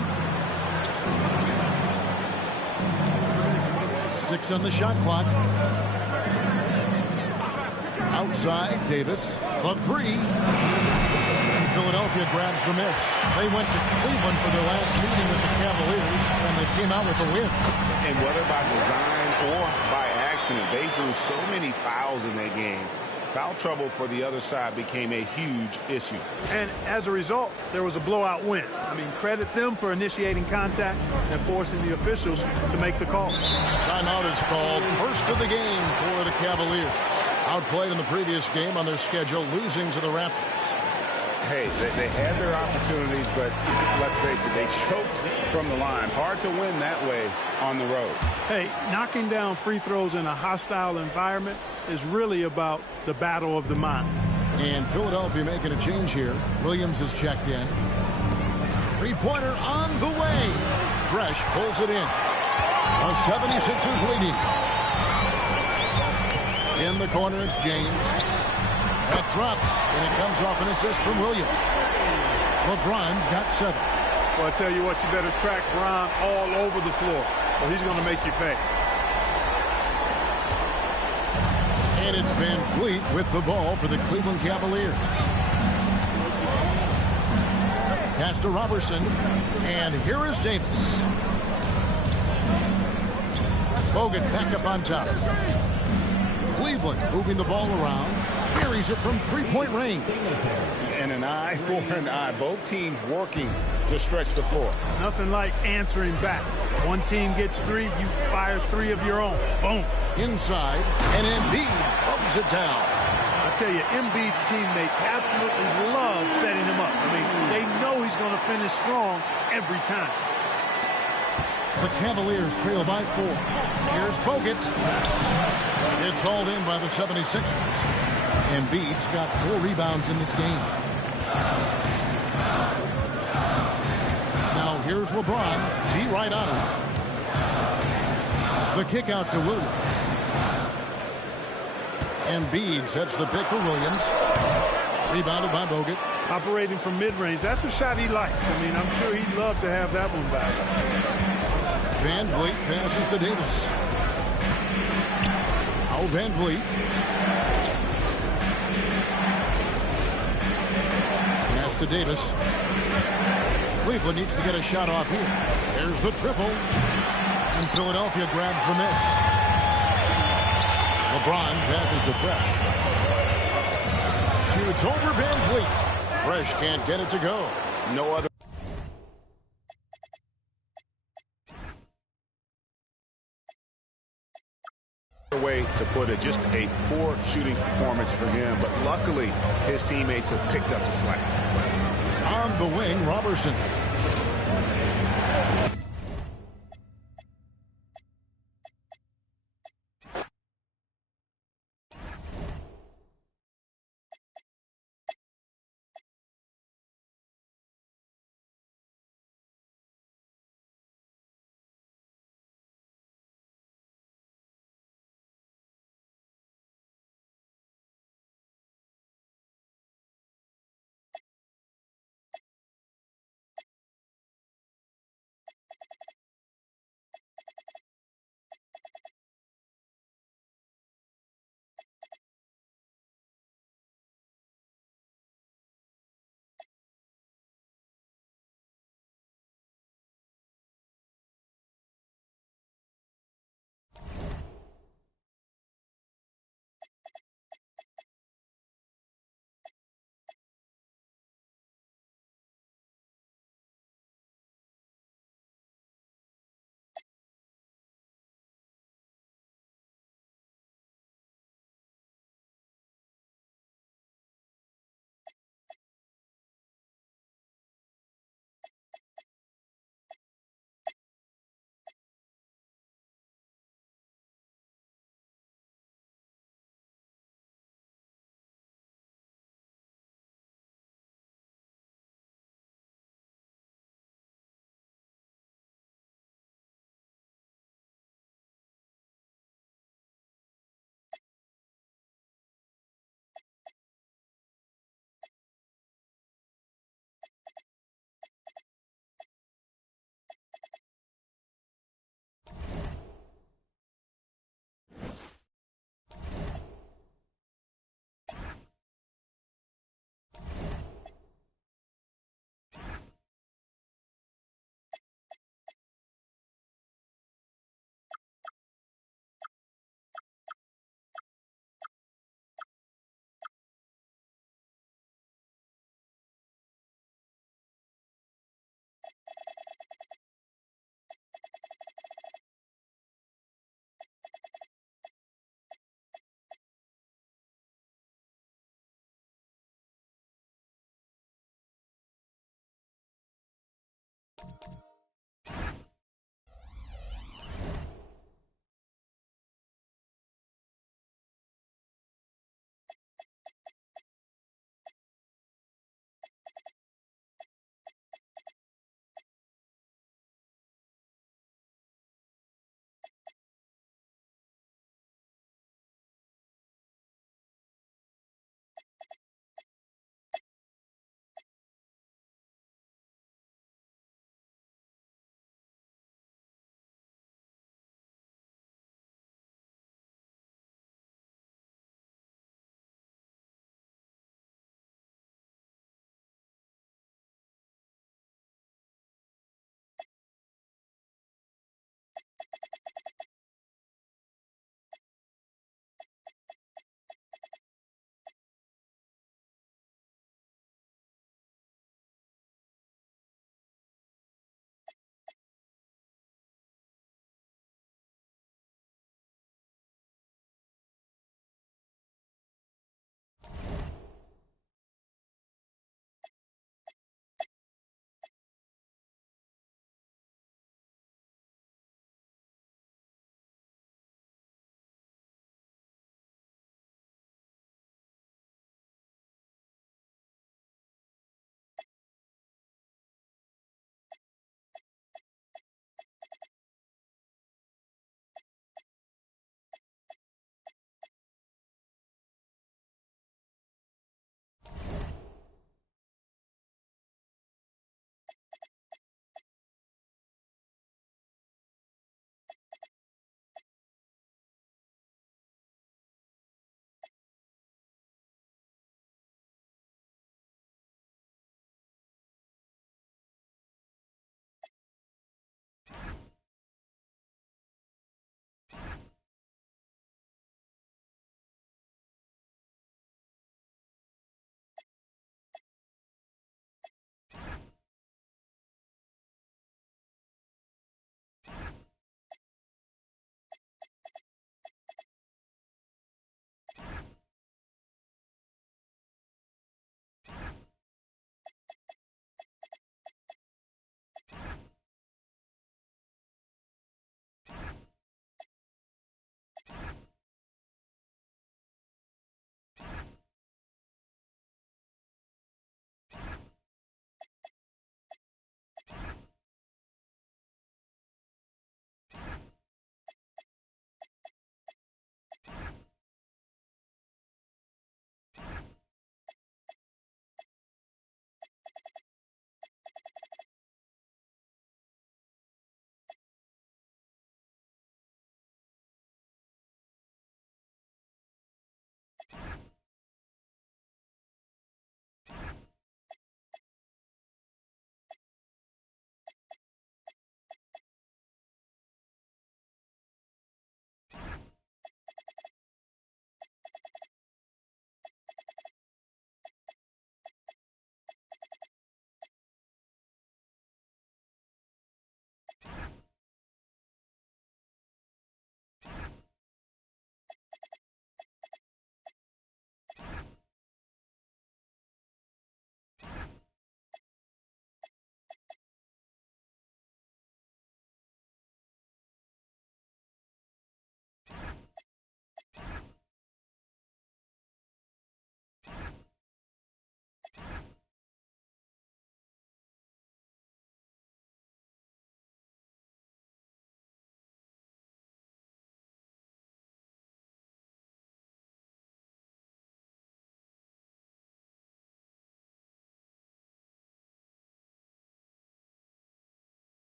6 on the shot clock. Outside, Davis. The 3. Philadelphia grabs the miss. They went to Cleveland for their last meeting with the Cavaliers, and they came out with a win. And whether by design or by accident, they drew so many fouls in that game. Foul trouble for the other side became a huge issue. And as a result, there was a blowout win. I mean, credit them for initiating contact and forcing the officials to make the call. Timeout is called. First of the game for the Cavaliers. Outplayed in the previous game on their schedule, losing to the Raptors. Hey, they had their opportunities, but let's face it, they choked from the line. Hard to win that way on the road. Hey, knocking down free throws in a hostile environment is really about the battle of the mind. And Philadelphia making a change here. Williams is checked in. 3-pointer on the way. Fresh pulls it in. The 76ers leading. In the corner, it's James. That drops, and it comes off an assist from Williams. LeBron's got 7. Well, I tell you what, you better track Bron all over the floor, or he's going to make you pay. And it's Van Vliet with the ball for the Cleveland Cavaliers. Pass to Robertson, and here is Davis. Bogut back up on top. Cleveland moving the ball around. Buries it from 3-point range. And an eye for an eye. Both teams working to stretch the floor. Nothing like answering back. One team gets 3, you fire 3 of your own. Boom. Inside, and Embiid throws it down. I tell you, Embiid's teammates absolutely love setting him up. I mean, they know he's going to finish strong every time. The Cavaliers trail by 4. Here's Bogut. It's hauled in by the 76ers. Embiid's got 4 rebounds in this game. Now here's LeBron. T right on him. The kick out to Williams. Embiid sets the pick for Williams. Rebounded by Bogut. Operating from mid-range, that's a shot he likes. I mean, I'm sure he'd love to have that one back. Van Vliet passes to Davis. Now Van Vliet. Pass to Davis. Cleveland needs to get a shot off here. There's the triple. And Philadelphia grabs the miss. LeBron passes to Fresh. Shoots over Van Vliet. Fresh can't get it to go. No other way to put it. Just a poor shooting performance for him. But luckily, his teammates have picked up the slack. On the wing, Robertson.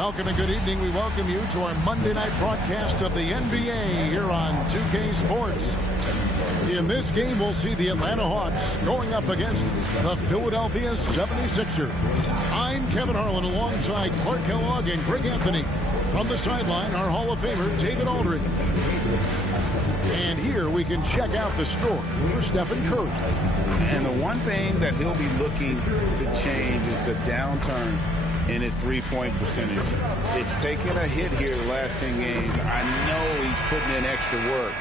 Welcome and good evening. We welcome you to our Monday night broadcast of the NBA here on 2K Sports. In this game, we'll see the Atlanta Hawks going up against the Philadelphia 76ers. I'm Kevin Harlan alongside Clark Kellogg and Greg Anthony. From the sideline, our Hall of Famer, David Aldridge. And here we can check out the story for Stephen Curry. And the one thing that he'll be looking to change is the downturn in his three-point percentage. It's taken a hit here the last 10 games. I know he's putting in extra work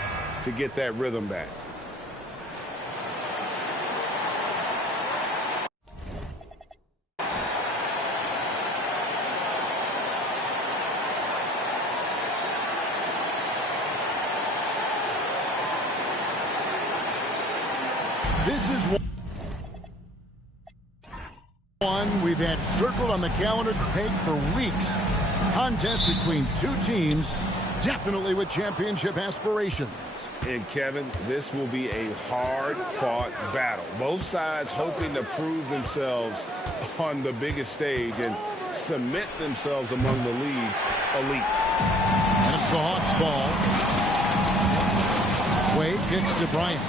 to get that rhythm back. This is one we've had circled on the calendar, Craig, for weeks. Contest between two teams, definitely with championship aspirations. And Kevin, this will be a hard-fought battle. Both sides hoping to prove themselves on the biggest stage and cement themselves among the league's elite. And it's the Hawks ball. Wade kicks to Bryant.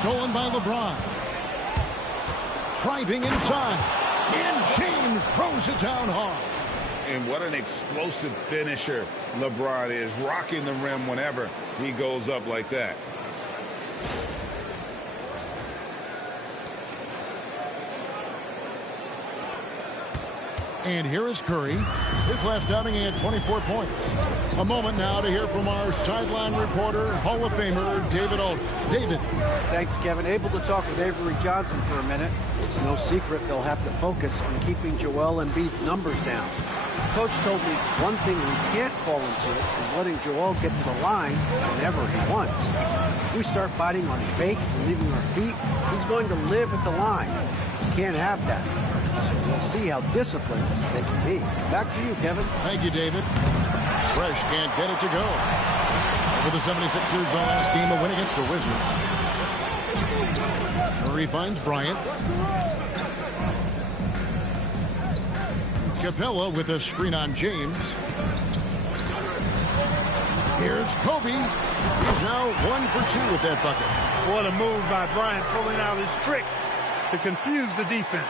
Stolen by LeBron. Driving inside. And James throws it down hard. And what an explosive finisher LeBron is, rocking the rim whenever he goes up like that. And here is Curry. His last outing, he had 24 points. A moment now to hear from our sideline reporter, Hall of Famer, David Aldridge. David. Thanks, Kevin. Able to talk with Avery Johnson for a minute. It's no secret they'll have to focus on keeping Joel Embiid's numbers down. Coach told me one thing we can't fall into is letting Joel get to the line whenever he wants. If we start biting on fakes and leaving our feet, he's going to live at the line. We can't have that. So we'll see how disciplined they can be. Back to you, Kevin. Thank you, David. Fresh can't get it to go. For the 76ers, the last game, a win against the Wizards. Curry finds Bryant. Capella with a screen on James. Here's Kobe. He's now 1 for 2 with that bucket. What a move by Bryant, pulling out his tricks to confuse the defense.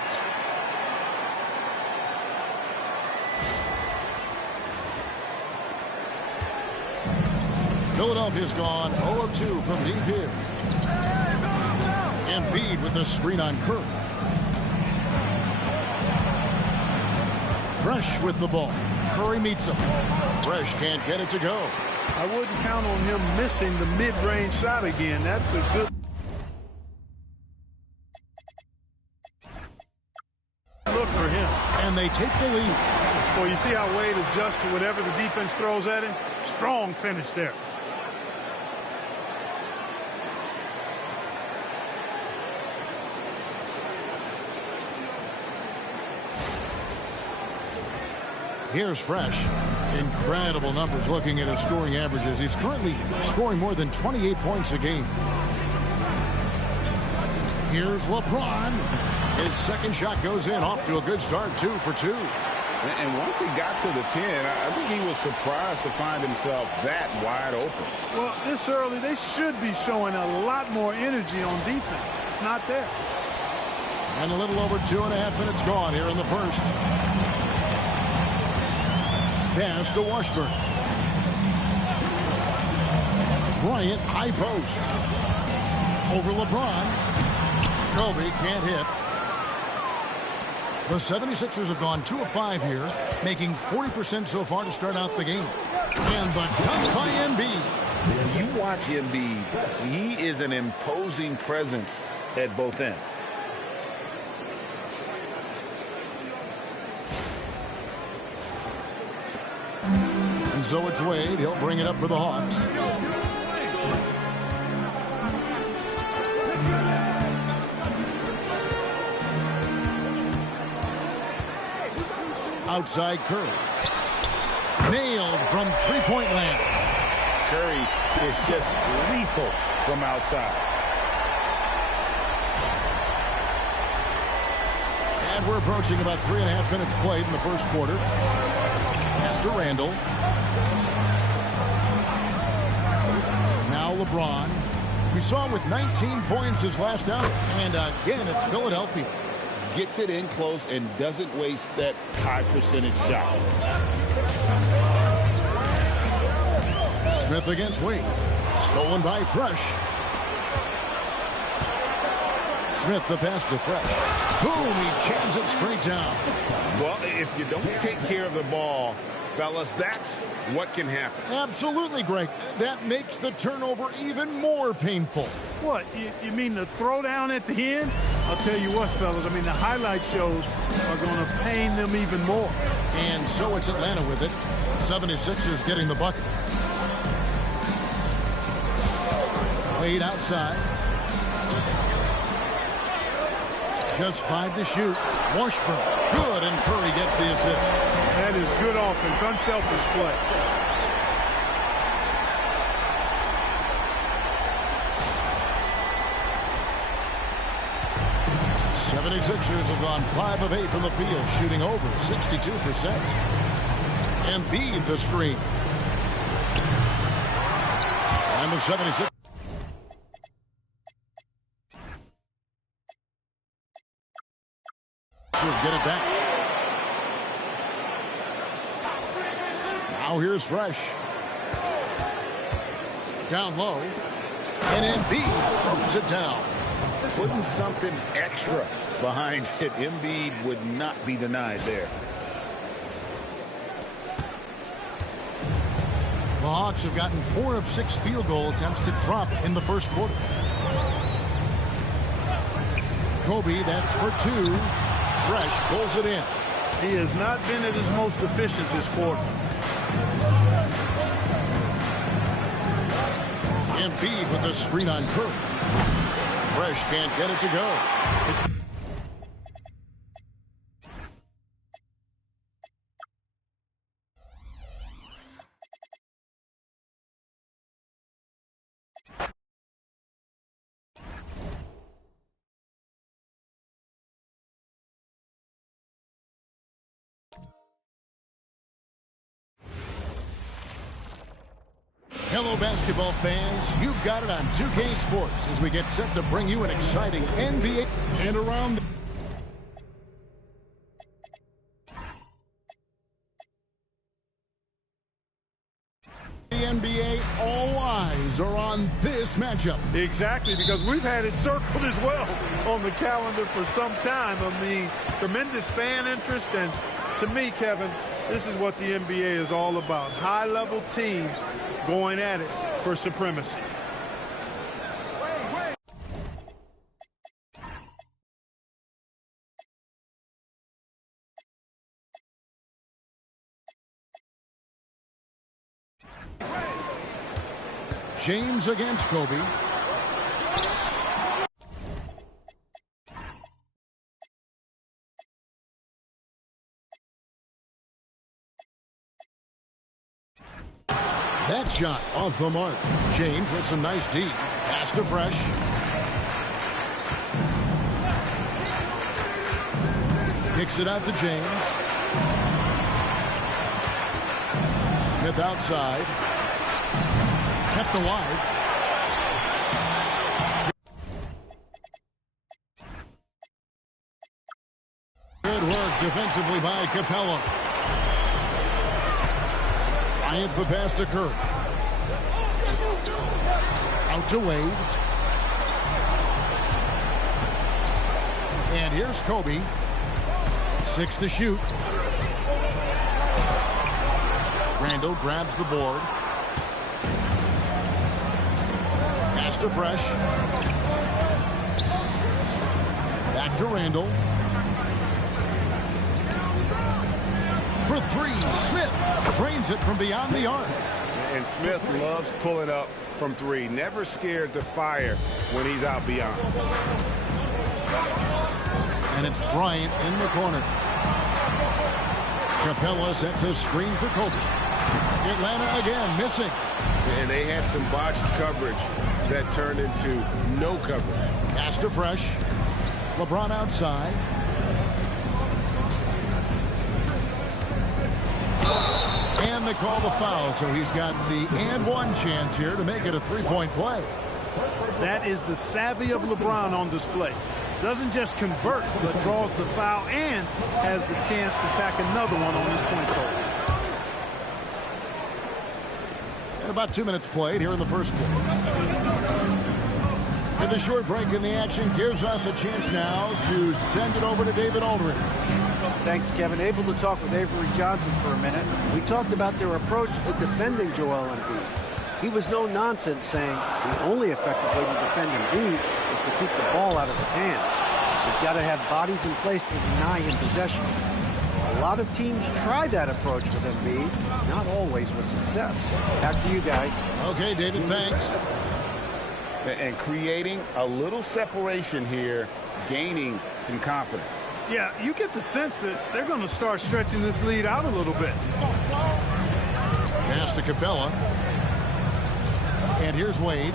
Philadelphia's gone 0 of 2 from deep here. Embiid with a screen on Curry. Fresh with the ball. Curry meets him. Fresh can't get it to go. I wouldn't count on him missing the mid-range shot again. That's a good look for him. And they take the lead. Well, you see how Wade adjusts to whatever the defense throws at him? Strong finish there. Here's Fresh. Incredible numbers looking at his scoring averages. He's currently scoring more than 28 points a game. Here's LeBron. His second shot goes in, off to a good start, 2 for 2. And once he got to the 10, I think he was surprised to find himself that wide open. Well, this early, they should be showing a lot more energy on defense. It's not there. And a little over 2.5 minutes gone here in the first. Pass to Washburn. Bryant, high post. Over LeBron. Kobe can't hit. The 76ers have gone 2 of 5 here, making 40% so far to start out the game. And the dunk by Embiid. You watch Embiid, he is an imposing presence at both ends. And so it's Wade. He'll bring it up for the Hawks. Outside Curry. Nailed from three-point land. Curry is just lethal from outside. And we're approaching about 3.5 minutes played in the first quarter. Pass to Randall. Now LeBron. We saw him with 19 points his last out. And again, it's Philadelphia. Gets it in close and doesn't waste that high percentage shot. Smith against Wade. Stolen by Fresh. Smith the pass to Fresh. Boom, he jams it straight down. Well, if you don't take care of the ball, fellas, that's what can happen. Absolutely, Greg. That makes the turnover even more painful. What, you mean the throwdown at the end? I'll tell you what, fellas, I mean, the highlight shows are going to pain them even more. And so it's Atlanta with it. 76ers getting the bucket. Wade outside. Just 5 to shoot. Washburn, good, and Curry gets the assist. That is good offense, unselfish play. '76ers have gone 5 of 8 from the field, shooting over 62%. Embiid the screen. And the 76ers get it back. Now here's Fresh. Down low. And Embiid throws it down. Putting something extra behind it. Embiid would not be denied there. The Hawks have gotten 4 of 6 field goal attempts to drop in the first quarter. Kobe, that's for 2. Fresh pulls it in. He has not been at his most efficient this quarter. Embiid with the screen on Curry. Fresh can't get it to go. Hello, basketball fans. You've got it on 2K Sports as we get set to bring you an exciting NBA and around the NBA. All eyes are on this matchup. Exactly, because we've had it circled as well on the calendar for some time. I mean, tremendous fan interest, and to me, Kevin, this is what the NBA is all about. High-level teams going at it for supremacy. James against Kobe. That shot off the mark. James with some nice D. Pass to Fresh. Kicks it out to James. Smith outside. Kept alive. Good work defensively by Capella. Bryant the pass to Curry. Out to Wade. And here's Kobe. 6 to shoot. Randall grabs the board. Pass to Fresh. Back to Randall. For 3, Smith drains it from beyond the arc. And Smith loves pulling up from 3. Never scared to fire when he's out beyond. And it's Bryant in the corner. Capella sets a screen for Kobe. Atlanta again missing. And they had some botched coverage that turned into no coverage. Pass to Fresh. LeBron outside. they call the foul, so he's got the and one chance here to make it a three-point play. That is the savvy of LeBron on display. Doesn't just convert, but draws the foul and has the chance to tack another one on his point total. And about 2 minutes played here in the first quarter. And the short break in the action gives us a chance now to send it over to David Aldridge. Thanks, Kevin. Able to talk with Avery Johnson for a minute. We talked about their approach to defending Joel Embiid. He was no nonsense, saying the only effective way to defend Embiid is to keep the ball out of his hands. You've got to have bodies in place to deny him possession. A lot of teams try that approach with Embiid, not always with success. Back to you guys. Okay, David, thanks. And creating a little separation here, gaining some confidence. Yeah, you get the sense that they're going to start stretching this lead out a little bit. Pass to Capella. And here's Wade.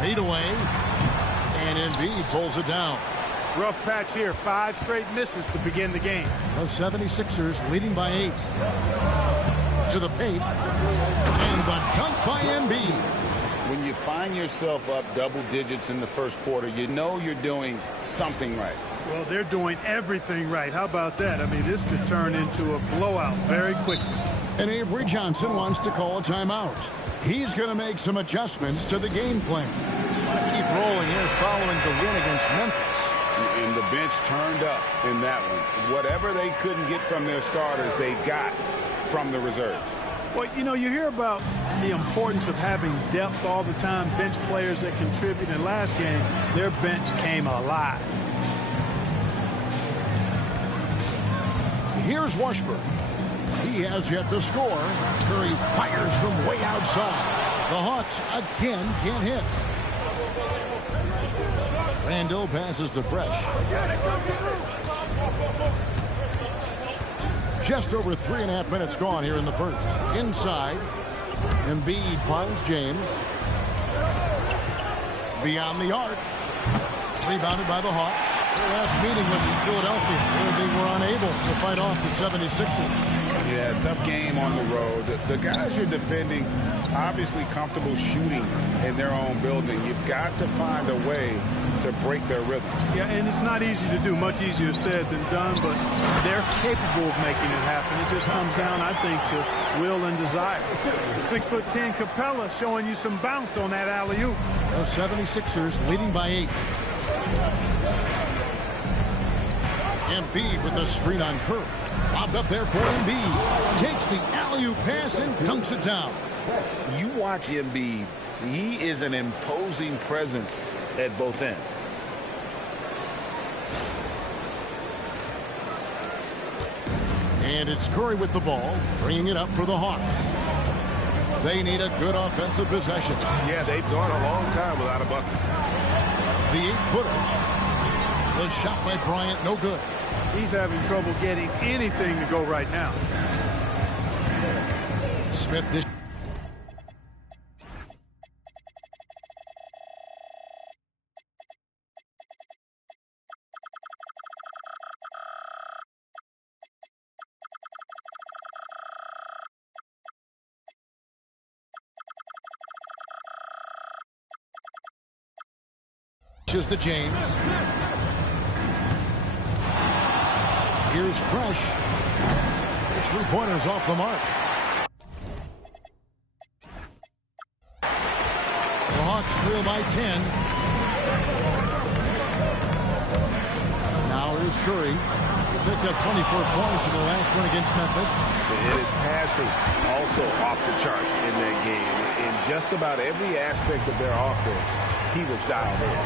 Fade away. And Embiid pulls it down. Rough patch here. 5 straight misses to begin the game. The 76ers leading by 8. To the paint. And the dunk by Embiid. When you find yourself up double digits in the first quarter, you know you're doing something right. Well, they're doing everything right. How about that? I mean, this could turn into a blowout very quickly. And Avery Johnson wants to call a timeout. He's going to make some adjustments to the game plan. Keep rolling here following the win against Memphis. And the bench turned up in that one. Whatever they couldn't get from their starters, they got from the reserves. Well, you know, you hear about the importance of having depth all the time, bench players that contribute. In last game, their bench came alive. Here's Washburn. He has yet to score. Curry fires from way outside. The Hawks again can't hit. Randall passes to Fresh. Just over 3.5 minutes gone here in the first. Inside, Embiid finds James. Beyond the arc. Rebounded by the Hawks. Their last meeting was in Philadelphia, where they were unable to fight off the 76ers. Yeah, tough game on the road. The guys you're defending, obviously comfortable shooting in their own building. You've got to find a way to break their rhythm. Yeah, and it's not easy to do. Much easier said than done, but they're capable of making it happen. It just comes down, I think, to will and desire. 6'10" Capella showing you some bounce on that alley-oop. The 76ers leading by 8. Embiid with the screen on Curry. Lobbed up there for Embiid. Takes the alley-oop pass and dunks it down. You watch Embiid. He is an imposing presence at both ends. And it's Curry with the ball, bringing it up for the Hawks. They need a good offensive possession. Yeah, they've gone a long time without a bucket. The 8-footer. The shot by Bryant, no good. He's having trouble getting anything to go right now. Smith this. To James. Here's Fresh. His three-pointers off the mark. The Hawks trail by 10. Now here's Curry. He picked up 24 points in the last one against Memphis. And his passing also off the charts in that game. In just about every aspect of their offense, he was dialed in.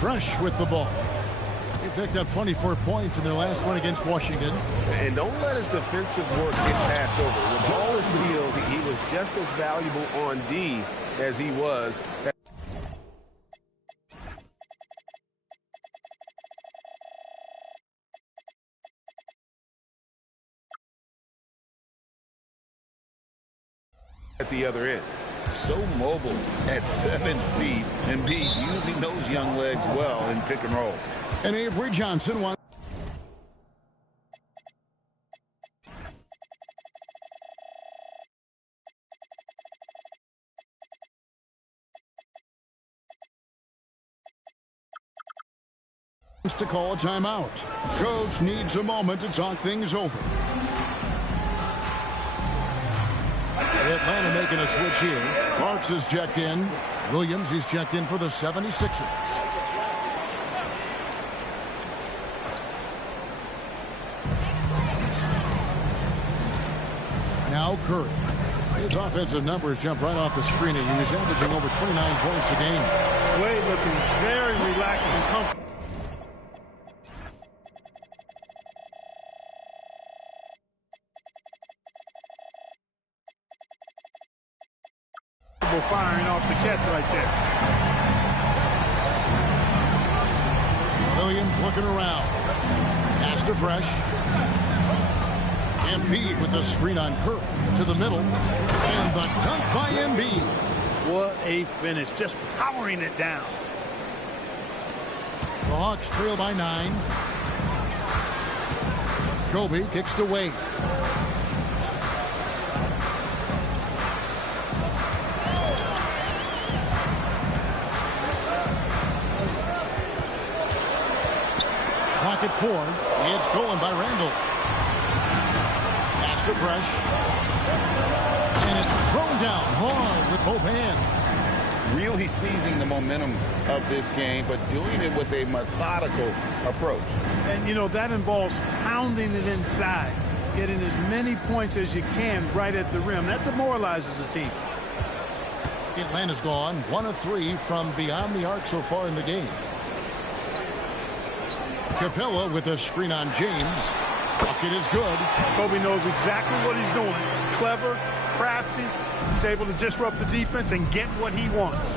Fresh with the ball. He picked up 24 points in their last one against Washington. And don't let his defensive work get passed over. With all his steals, he was just as valuable on D as he was. At the other end. So mobile at 7 feet, and be using those young legs well in pick and rolls. And Avery Johnson wants to call a timeout. Coach needs a moment to talk things over. Atlanta making a switch here. Parks is checked in. Williams, he's checked in for the 76ers. Now Curry. His offensive numbers jump right off the screen. He was averaging over 29 points a game. Wade looking very relaxed and comfortable. Firing off the catch right there. Williams looking around. Pass to Fresh. Embiid with the screen on Curry to the middle. And the dunk by Embiid. What a finish. Just powering it down. The Hawks trail by 9. Kobe kicks to Wade. Clock at 4. It's stolen by Randall. Pass to Fresh. And it's thrown down hard with both hands. Really seizing the momentum of this game, but doing it with a methodical approach. And, you know, that involves pounding it inside, getting as many points as you can right at the rim. That demoralizes the team. Atlanta's gone 1 of 3 from beyond the arc so far in the game. Capella with a screen on James. Bucket is good. Kobe knows exactly what he's doing. Clever, crafty. He's able to disrupt the defense and get what he wants.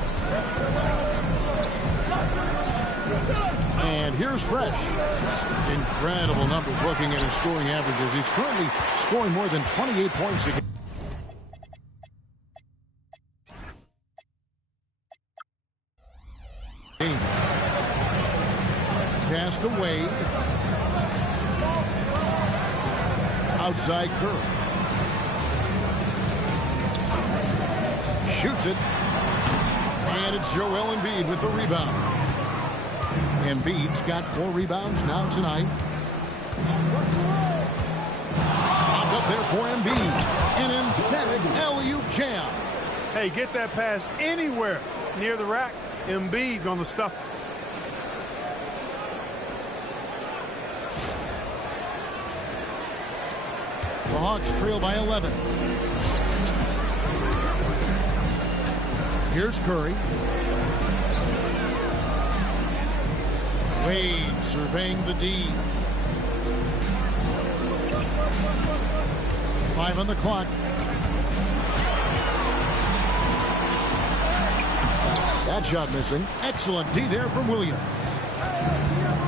And here's Fresh. Incredible numbers looking at his scoring averages. He's currently scoring more than 28 points a game. Pass to Wade. Outside Curry. Shoots it. And it's Joel Embiid with the rebound. Embiid's got 4 rebounds now tonight. Popped up there for Embiid. An emphatic alley-oop jam. Hey, get that pass anywhere near the rack. Embiid gonna stuff it. The Hawks trail by 11. Here's Curry. Wade surveying the D. 5 on the clock. That shot missing. Excellent D there from Williams.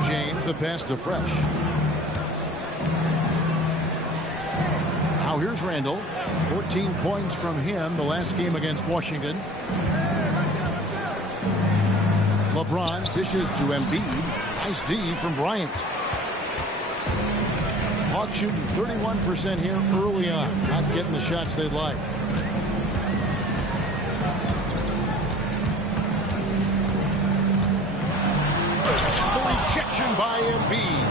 James, the pass to Fresh. Now here's Randall. 14 points from him the last game against Washington. LeBron dishes to Embiid. Nice D from Bryant. Hawks shooting 31% here early on. Not getting the shots they'd like. The rejection by Embiid.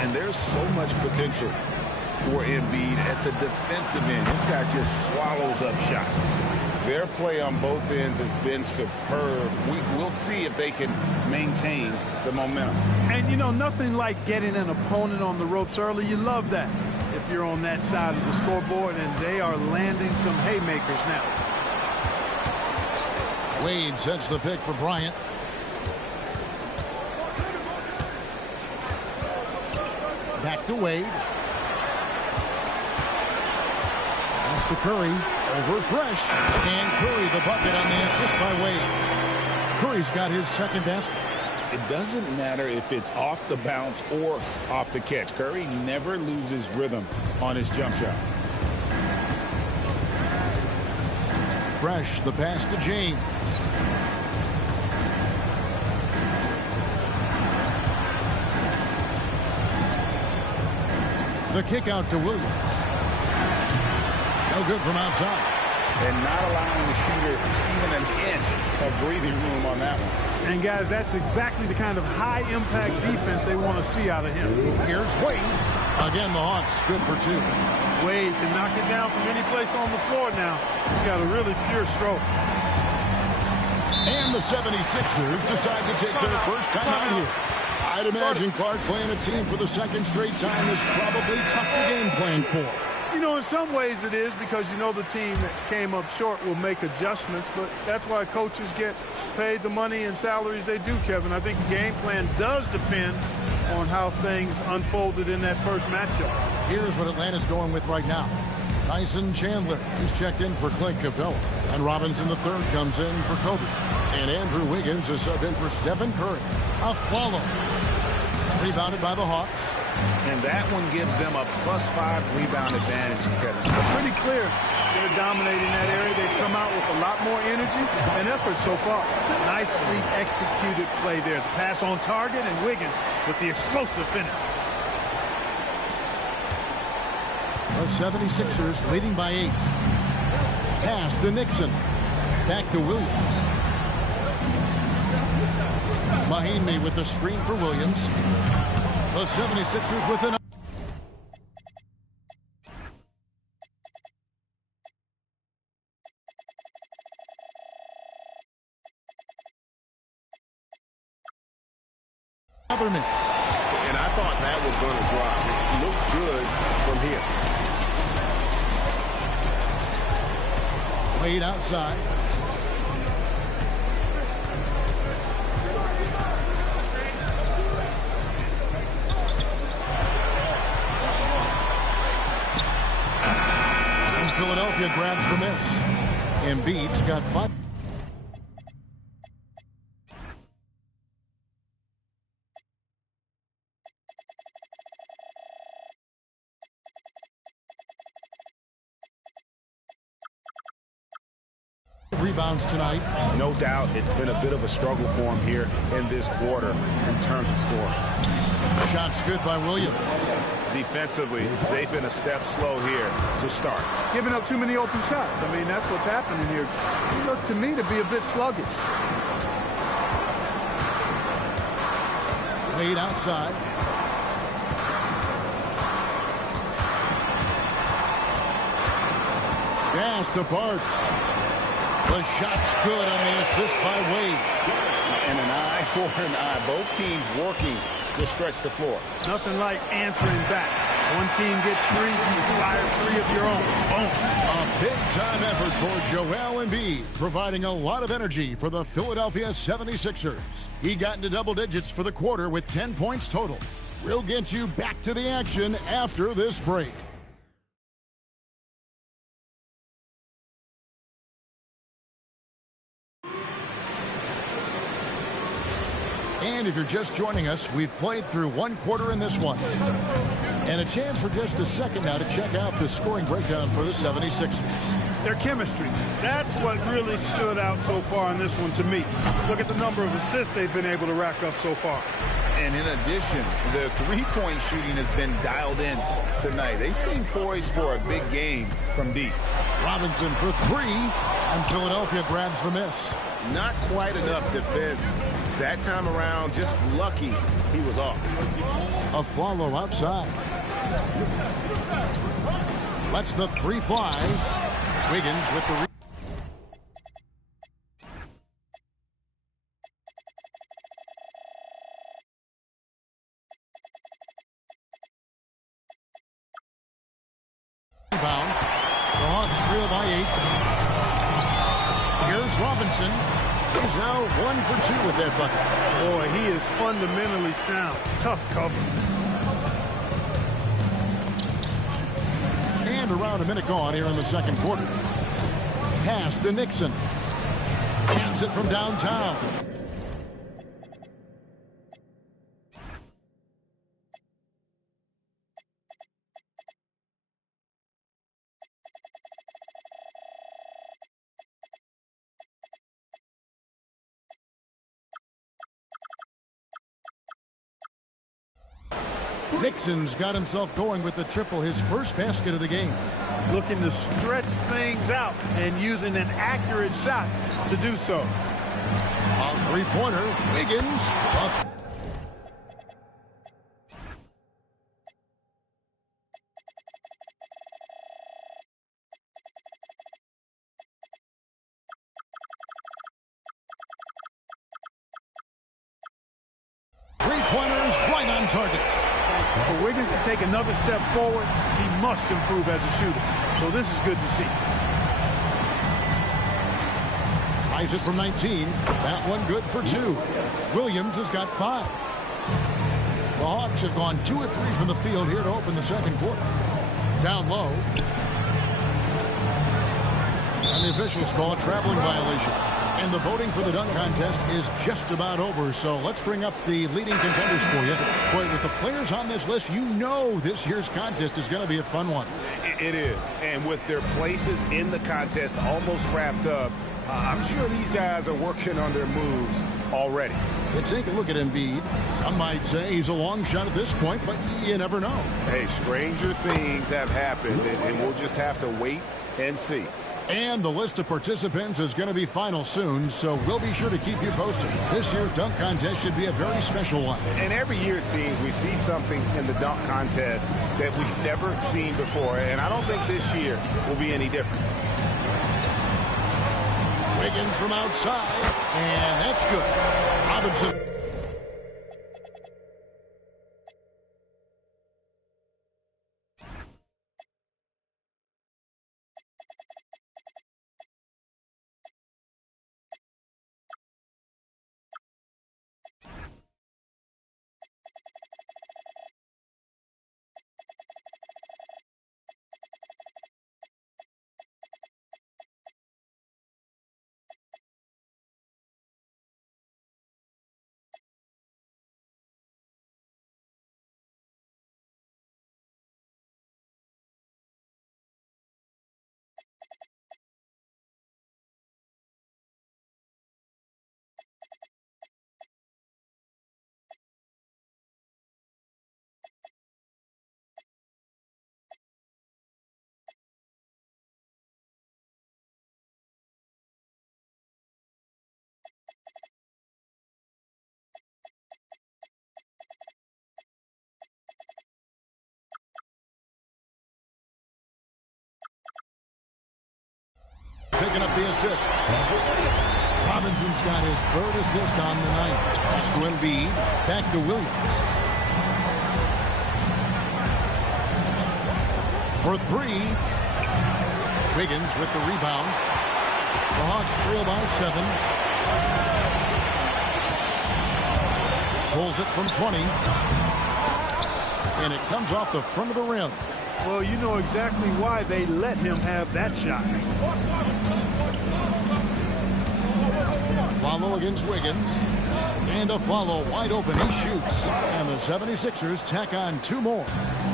And there's so much potential for Embiid at the defensive end. This guy just swallows up shots. Their play on both ends has been superb. We'll see if they can maintain the momentum. And, you know, nothing like getting an opponent on the ropes early. You love that if you're on that side of the scoreboard, and they are landing some haymakers now. Wade sets the pick for Bryant. Back to Wade. Pass to Curry. Over Fresh. And Curry the bucket on the assist by Wade. Curry's got his second basket. It doesn't matter if it's off the bounce or off the catch. Curry never loses rhythm on his jump shot. Fresh, the pass to James. The kick out to Williams. No good from outside. And not allowing the shooter even an inch of breathing room on that one. And, guys, that's exactly the kind of high-impact defense they want to see out of him. Here's Wade. Again, the Hawks good for 2. Wade can knock it down from any place on the floor now. He's got a really pure stroke. And the 76ers decide to take their first time out here. I'd imagine Clark playing a team for the second straight time is probably tough to game plan for. You know, in some ways it is, because you know the team that came up short will make adjustments, but that's why coaches get paid the money and salaries they do, Kevin. I think the game plan does depend on how things unfolded in that first matchup. Here's what Atlanta's going with right now. Tyson Chandler is checked in for Clint Capella. And Robinson III comes in for Kobe. And Andrew Wiggins is subbed in for Stephen Curry. A follow. Rebounded by the Hawks. And that one gives them a +5 rebound advantage, Kevin. Pretty clear they're dominating that area. They've come out with a lot more energy and effort so far. Nicely executed play there. The pass on target, and Wiggins with the explosive finish. The 76ers leading by 8. Pass to Nixon. Back to Williams. Mahinmi with the screen for Williams. The 76ers with an... Another miss. And I thought that was going to drop. It looked good from here. Wade outside. And Philadelphia grabs the miss. Embiid's got 5. Rebounds tonight. No doubt it's been a bit of a struggle for him here in this quarter in terms of scoring. Shots good by Williams. Defensively, they've been a step slow here to start. Giving up too many open shots. I mean, that's what's happening here. He looked to me to be a bit sluggish. Wade outside. Pass to Parks. The shot's good on the assist by Wade. And an eye for an eye. Both teams working to stretch the floor. Nothing like answering back. One team gets 3, you fire 3 of your own. Boom. A big-time effort for Joel Embiid, providing a lot of energy for the Philadelphia 76ers. He got into double digits for the quarter with 10 points total. We'll get you back to the action after this break. And if you're just joining us, we've played through one quarter in this one. And a chance for just a second now to check out the scoring breakdown for the 76ers. Their chemistry. That's what really stood out so far in this one to me. Look at the number of assists they've been able to rack up so far. And in addition, the three-point shooting has been dialed in tonight. They seem poised for a big game from deep. Robinson for 3, and Philadelphia grabs the miss. Not quite enough defense that time around. Just lucky he was off. A follow outside. Lets the 3 fly. Wiggins with the rebound. The Hawks trail by 8. Here's Robinson. He's now 1 for 2 with that bucket. Boy, he is fundamentally sound. Tough cover. And around a minute gone here in the second quarter. Pass to Nixon. Hands it from downtown. Nixon's got himself going with the triple, his first basket of the game. Looking to stretch things out and using an accurate shot to do so. A three-pointer, Wiggins. Three-pointers right on target. For Wiggins to take another step forward, he must improve as a shooter. So this is good to see. Tries it from 19. That one good for 2. Williams has got 5. The Hawks have gone 2 of 3 from the field here to open the second quarter. Down low. And the officials call a traveling violation. And the voting for the dunk contest is just about over. So let's bring up the leading contenders for you. Boy, with the players on this list, you know this year's contest is going to be a fun one. It is. And with their places in the contest almost wrapped up, I'm sure these guys are working on their moves already. And take a look at Embiid. Some might say he's a long shot at this point, but you never know. Hey, stranger things have happened, and we'll just have to wait and see. And the list of participants is going to be final soon, so we'll be sure to keep you posted. This year's dunk contest should be a very special one. And every year it seems we see something in the dunk contest that we've never seen before, and I don't think this year will be any different. Wiggins from outside, and that's good. Robinson. Picking up the assist. Robinson's got his 3rd assist on the night. Pass to Embiid. Back to Williams. For 3. Wiggins with the rebound. The Hawks trail by 7. Pulls it from 20. And it comes off the front of the rim. Well, you know exactly why they let him have that shot. Follow against Wiggins. And a follow wide open. He shoots. And the 76ers tack on 2 more.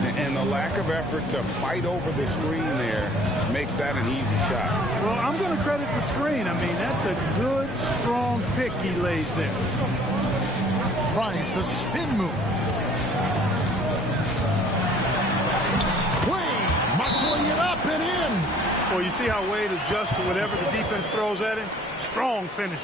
And the lack of effort to fight over the screen there makes that an easy shot. Well, I'm going to credit the screen. I mean, that's a good, strong pick he lays there. Tries the spin move. Wade muscling it up and in. Well, you see how Wade adjusts to whatever the defense throws at him? Strong finish.